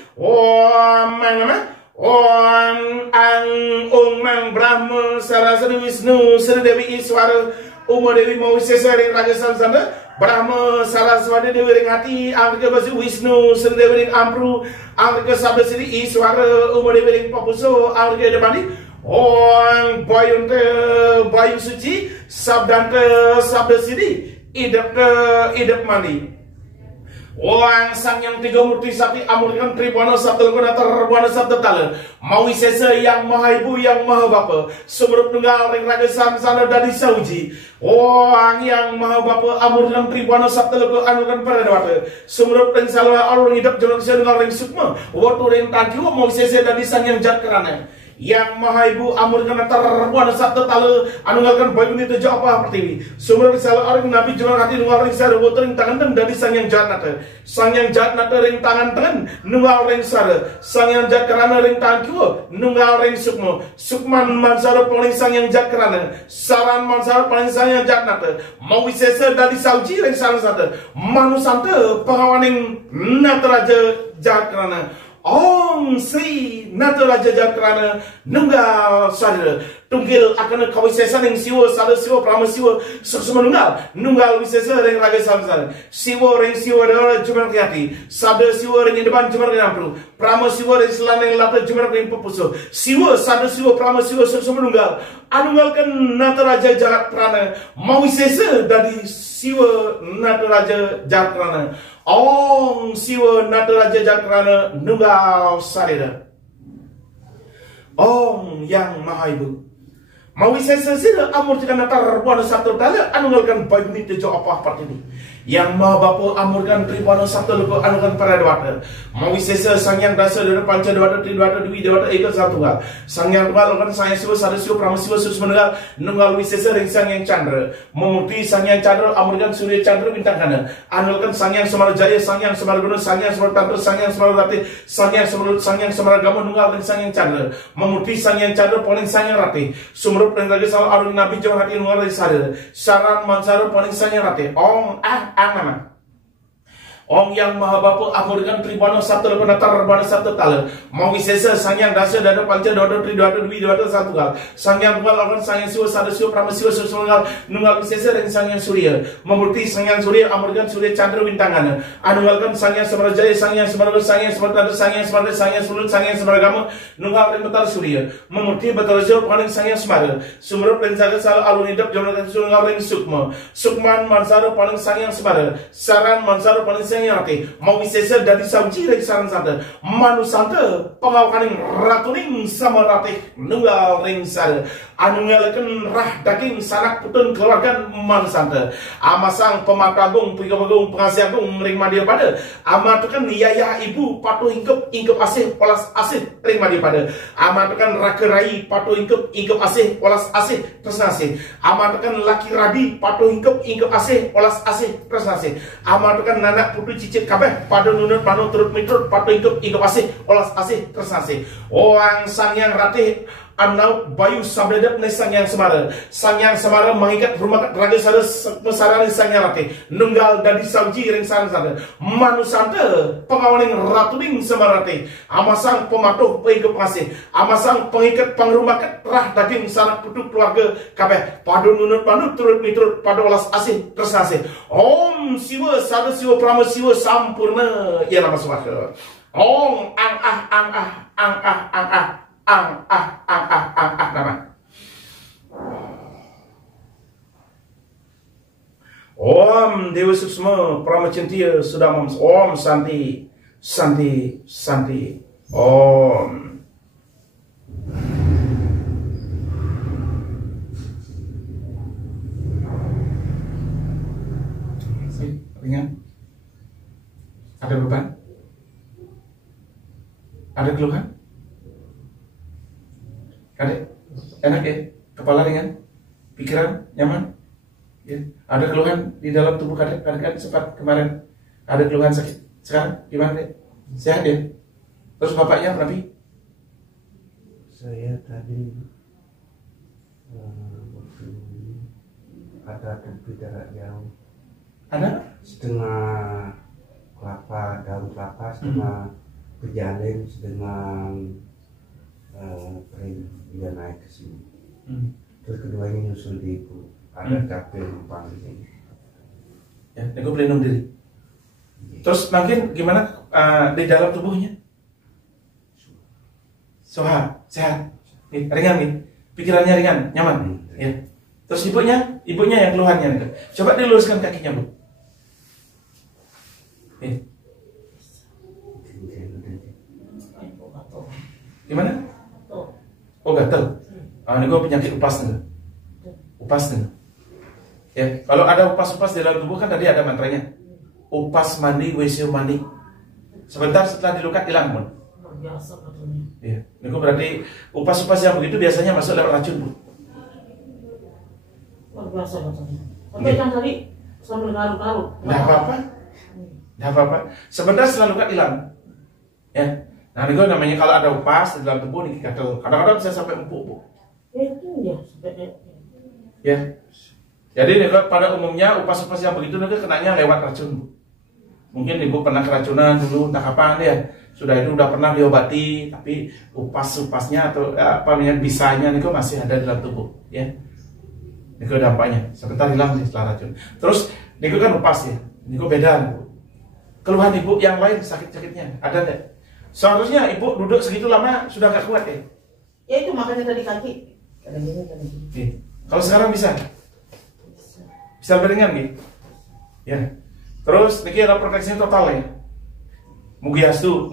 mang Brahma Saraswati Wisnu Sri Dewi Iswara Umadewi mau sesa ring raga samsana Brahma Saraswati Dewi ring hati angka basi Wisnu Sri Dewi ring ampru angka sabda siri Iswara Umadewi ring papuso angka demani bayu suci sabda siri idap mandi sang yang tiga murti sakti amurkan tribana sabda lukunatar buana sabda tala mawisesa yang maha ibu yang maha bapa sumber tunggal ring raga samsana dari sauji yang maha bapa amurkan tribana sabda lukunatar paradawata sumber ring salwa alur hidup jalan ring sukma waktu ring tangkiwa mawisesa dari sang yang jat kerana Yang Maha Ibu amurkan terbuan satu tala anunggalkan bayu ni tu apa pertiwi. Sumber misalnya orang Nabi jual hati nunggal ring sara botol ring tangan dan dari sang yang jahat nata. Sang yang jahat nata ring tangan tangan nunggal ring sara. Sang yang jahat kerana ring tangan kio nunggal ring sukmo. Sukman mansara paling sang yang jahat kerana. Saran mansara paling sang yang jahat nata. Mau wisesa dari sauji ring sara sata. Manusanta pengawaning nataraja jahat kerana. Om Sri Nataraja Jakrana Nunggal Sadara Tunggil akan kawisesa yang siwa sada siwa prama siwa suksuma nunggal wisesa yang raga samsara siwa yang siwa adalah cuma hati sada siwa yang depan cuma nampru prama siwa yang selana yang lata cuma yang pepuso siwa sada siwa prama siwa suksuma nunggal anunggalkan Nataraja Jakrana mau wisesa dari siwa Nataraja Jakrana Om Siwa Nataraja Jakrana Nunggal Sarira Om Yang Maha Ibu Mawi sesira amur jika natar buana satu tala anunggalkan bayu ni tejo apa part ini yang Maha Bapa amurkan tribana satu lupa anukan para dewata mawi sesa sang yang dasa dari panca dewata tri dewata dwi dewata eka satu gal sang yang tunggal akan sang yang siwa sada siwa prama siwa sus menunggal nunggal wisesa ring sang yang chandra memuti sang yang chandra amurkan surya chandra bintang kanan anulkan sang yang semara jaya sang yang semara guna sang yang semara tantra sang yang semara rati sang yang semara gama nunggal ring sang yang chandra memuti sang yang chandra paling sang yang rati sumber penjaga salah arun nabi jauh hati nunggal ring sadar saran mansara paling sang yang rati Om Nama Om Yang Maha Bapa amurkan tribana satu lepas natar rebana satu tala mau wisesa sang yang dasa dada panca dada tri dada dwi dada satu gal sang yang tunggal akan sang yang siwa sada siwa prama siwa susungal nunggal wisesa dan sang yang surya memurti sang yang surya amurkan surya chandra bintangan anunggalkan sang yang semara jaya sang yang semara sang yang semara tanda sang yang semara sang yang sulut sang yang semara gama nunggal ring betal surya memurti betal jauh paling sang yang semara sumber penjaga salah alun hidup jumlah sungal ring sukma sukman mansara paling sang yang semara saran mansara paling yang rati mau wisesa dari sauji dari saran sada manusanta pengawakan ratuning sama rati nunggal ring sada anunggalkan rah daging sanak putun keluarga manusanta amasang pematagung pigabagung pengasih agung ring madia pada amatukan yaya ibu patuh ingkep asih polas asih ring madia pada amatukan rakerai patuh ingkep asih polas asih tresnasih amatukan laki rabi patuh ingkep asih polas asih tresnasih amatukan nanak putu cicit kabeh pada nunut panu turut mitrut patu ingkep asih olas asih tresnasih orang sang yang ratih anau bayu sabledap ne sang yang semara mengikat rumah raga sada mesarani sang yang ratih nunggal dadi sauji ring saran sada manusanta pengawaling ratuning semarate amasang pematuh ingkep asih amasang pengikat pangrumakat rah daging sanak putu keluarga kabeh pada nunut panu turut mitrut pada olas asih tresnasih Om Siwa sada siwa prama siwa sampurna ya nama swaka Om nama Om Dewa Suksma Prama Cintia sudah Om Santi Om ringan ada beban ada keluhan Kadek, enak ya? Kepala ringan? Pikiran nyaman? Ya. Ada keluhan di dalam tubuh kadek? Kadek kan sempat kemarin ada keluhan sakit. Sekarang gimana dek? Sehat ya? Terus bapaknya Nabi? Saya tadi waktu ada tempat jarak jauh. Ada? Setengah kelapa, daun kelapa, setengah pejalin, setengah dia naik ke sini. Terus keduanya nyusul di ibu. Ada capek numpang di sini. Ya, aku pelindung diri. Terus makin gimana di dalam tubuhnya? Sehat, ringan nih. Pikirannya ringan, nyaman. Ya. Terus ibunya yang keluhannya. Coba diluruskan kakinya, Bu. Gimana? Oh gatel. Ini gue penyakit upas nih. Ya, kalau ada upas-upas di dalam tubuh kan tadi ada mantranya. Upas mandi, WC mandi. Sebentar setelah dilukat hilang pun. biasa katanya. Iya. Niku berarti upas-upas yang begitu biasanya masuk lewat racun, Bu. Luar biasa katanya. Tapi yang tadi sambil garuk-garuk. Nggak apa-apa. Nggak apa-apa. Sebenarnya selalu kan hilang. Ya. Nah, niku namanya kalau ada upas di dalam tubuh nih gatel. Kadang-kadang bisa sampai empuk, Bu. Itu ya sampai Ya. Jadi niku pada umumnya upas-upas yang begitu niku kenanya lewat racun, Bu. Mungkin Ibu pernah keracunan dulu entah kapan ya. Sudah itu udah pernah diobati, tapi upas-upasnya atau apa namanya bisanya niku masih ada di dalam tubuh, ya. Niku dampaknya sebentar hilang nih setelah racun. Terus niku kan upas ya. Niku beda, Bu. Keluhan Ibu yang lain sakit-sakitnya ada nggak? Seharusnya Ibu duduk segitu lama sudah nggak kuat ya. ya itu makanya tadi kaki. Kadang gini. Oke. Kalau sekarang bisa? Bisa beringan nih. Ya. Terus niki ada proteksinya total ya. Mugiastu,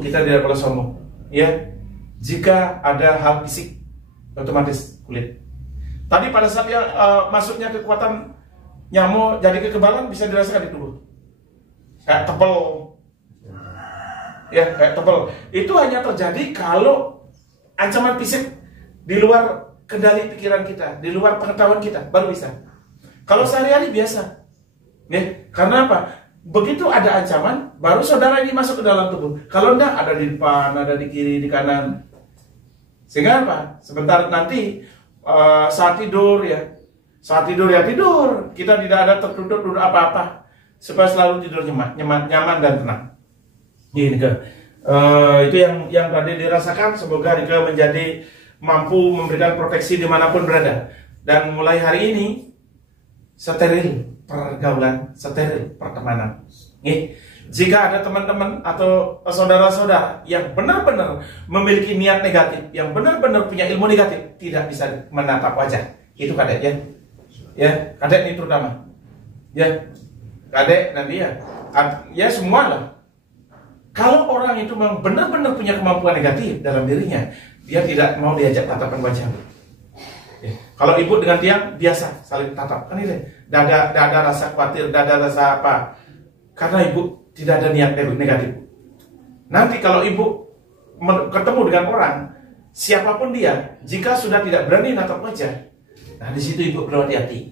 kita tidak perlu sombong. Ya. Jika ada hal fisik otomatis kulit. Tadi pada saat yang masuknya kekuatan nyamuk jadi kekebalan bisa dirasakan di tubuh. Kayak tebel. Ya, kayak tebel. Itu hanya terjadi kalau ancaman fisik di luar kendali pikiran kita, di luar pengetahuan kita, baru bisa. Kalau sehari-hari biasa. Ya, karena apa? Begitu ada ancaman, baru saudara ini masuk ke dalam tubuh. Kalau enggak, ada di depan, ada di kiri, di kanan. Sehingga apa? Sebentar nanti saat tidur ya. Saat tidur ya tidur. Kita tidak ada tertutup apa-apa. Supaya selalu tidur nyaman dan tenang. Ini ke itu yang tadi dirasakan. Semoga Rika menjadi mampu memberikan proteksi dimanapun berada. Dan mulai hari ini steril pergaulan, steril pertemanan. Nih, jika ada teman-teman atau saudara-saudara yang benar-benar memiliki niat negatif, yang benar-benar punya ilmu negatif, tidak bisa menatap wajah. Itu kadek ya. Ya, kadek ini terutama. Ya, kadek nanti ya. Ya semua lah. Kalau orang itu memang benar-benar punya kemampuan negatif dalam dirinya, dia tidak mau diajak tatapan wajah. Ya. Kalau ibu dengan tiang biasa saling tatap, kan ini. Tidak ada rasa khawatir, tidak ada rasa apa. Karena ibu tidak ada niat negatif. Nanti kalau ibu ketemu dengan orang, siapapun dia, jika sudah tidak berani natap wajah, nah di situ ibu perlu hati-hati.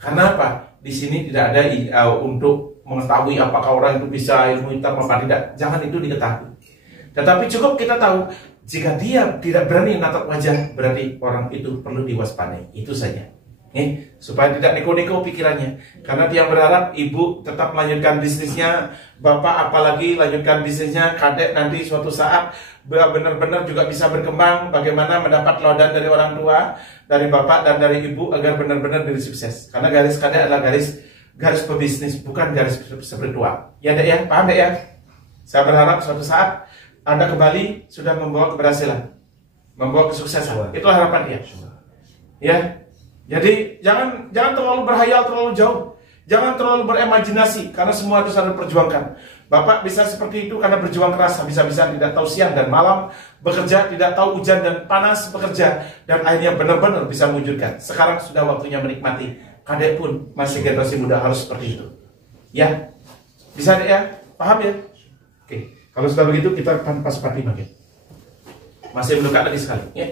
Karena apa? Di sini tidak ada untuk mengetahui apakah orang itu bisa ilmu hitam apa tidak. Jangan itu diketahui. Tetapi cukup kita tahu jika dia tidak berani natap wajah, berarti orang itu perlu diwaspadai. Itu saja. Supaya tidak neko-neko pikirannya. Karena dia berharap ibu tetap melanjutkan bisnisnya, bapak apalagi lanjutkan bisnisnya, kadek nanti suatu saat benar-benar juga bisa berkembang. Bagaimana mendapat laudan dari orang tua, dari bapak dan dari ibu agar benar-benar jadi sukses. Karena garis kadek adalah garis pebisnis, bukan garis spiritual. Ya dek ya, paham dek ya? Saya berharap suatu saat Anda kembali sudah membawa keberhasilan, membawa kesuksesan. Itulah harapan dia. Ya. Jadi jangan terlalu berhayal terlalu jauh. Jangan terlalu berimajinasi karena semua itu harus diperjuangkan. Bapak bisa seperti itu karena berjuang keras, habis-habisan tidak tahu siang dan malam bekerja, tidak tahu hujan dan panas bekerja, dan akhirnya benar-benar bisa mewujudkan. Sekarang sudah waktunya menikmati. Kadek pun masih generasi muda harus seperti itu. Ya. Bisa deh ya? Paham ya? Oke. Kalau sudah begitu kita tanpa sepati makin. Masih mendekat lagi sekali, ya.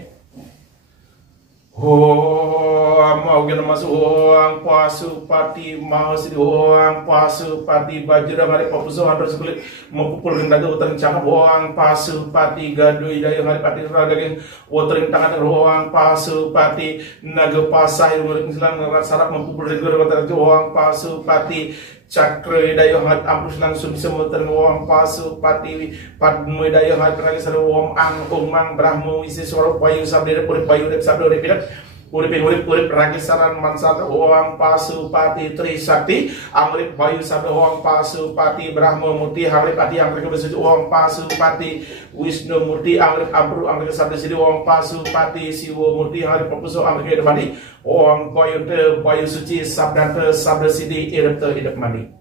Mau kita masuk orang pasupati mau sih orang pasupati bajra mari popuso harus kulit mau pukul rendah tuh terencana orang pasupati gadui dari hari pati ragaging watering tangan orang pasupati naga pasah yang murid Islam sarap mempukul rendah orang pasupati cakre dayo hat ampus langsung semua terwong pasupati padmu dayo hat peragi sarwong ang umang brahmo isi suara payu sabde urip payu urip sabde urip urip ragi saran mansar wong pasupati trisakti amrip payu sabde wong pasupati brahmo muti harip ati amrip besuci wong pasupati wisnu muti amrip ampru amrip sabde sidi wong pasupati siwo muti harip popuso amrip edemadi wong payu suci sabda sabde sidi irip te hidup mandi.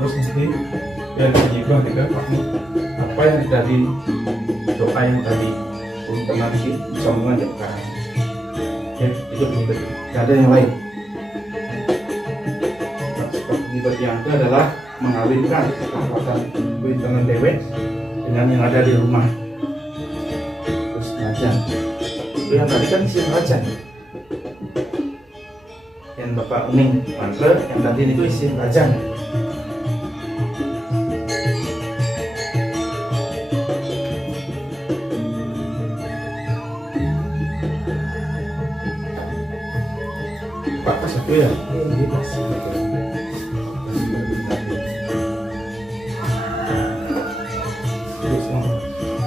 terus nanti yang juga juga apa yang dari doa yang tadi untuk nanti bisa mengajarkan ya itu begitu, tidak ada yang lain. Akibat yang itu adalah mengawinkan kekuatan Wintenan Dewek dengan yang ada di rumah. Terus raja itu yang tadi kan isim raja, yang Bapak Uning mantel yang tadi itu isim raja. Pak satu ya, ini pas.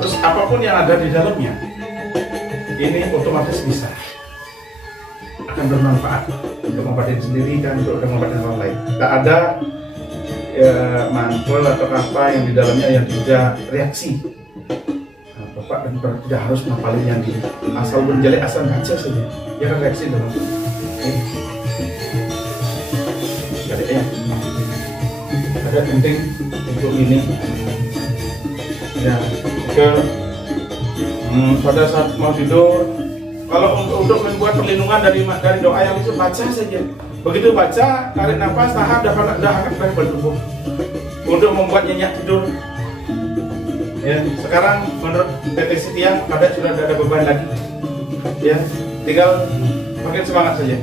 Terus apapun yang ada di dalamnya ini otomatis bisa akan bermanfaat untuk membantu sendiri dan untuk membantu orang lain. Tak ada mantul atau apa yang di dalamnya yang tidak reaksi. Nah, Bapak dan Bapak tidak harus ngapalin yang di asal menjelek asal baca saja, dia akan reaksi dalam jadi ya ada penting untuk ini ya ke pada saat mau tidur. Kalau untuk membuat perlindungan dari doa yang itu baca saja. Begitu baca, tarik nafas, tahan, dapat dari tubuh untuk membuat nyenyak tidur. Ya, sekarang menurut PT Setia ada sudah ada beban lagi. Ya, tinggal makin semangat saja.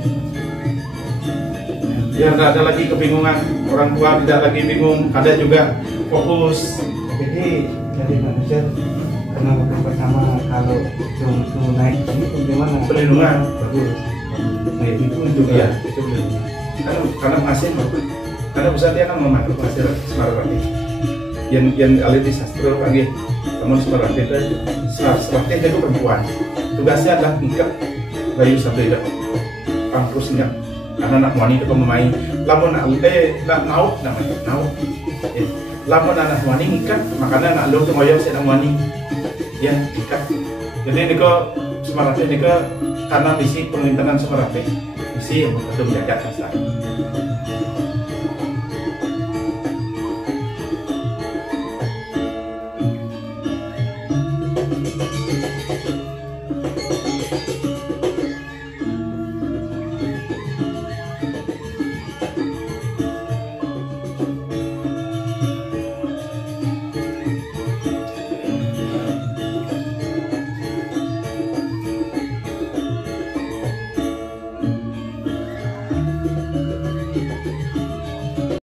Ya, tidak ada lagi kebingungan, orang tua tidak lagi bingung, ada juga fokus. Jadi manusia karena waktu pertama kalau itu naik ini bagaimana? Perlindungan Bagus. Nah itu juga ya, itu karena masih karena bisa dia kan memakai hasil semarwati yang alih di sastra lagi namun semarwati itu perempuan tugasnya adalah ikat bayu sampai tidak pangkusnya karena anak wanita itu memain lamun nauk namanya nauk lamun anak wanita ikat makanya anak lu itu moyong si anak wanita ya ikat jadi ini kok semarwati ini kok karena misi pemerintahan semarwati misi yang betul menjaga kasta.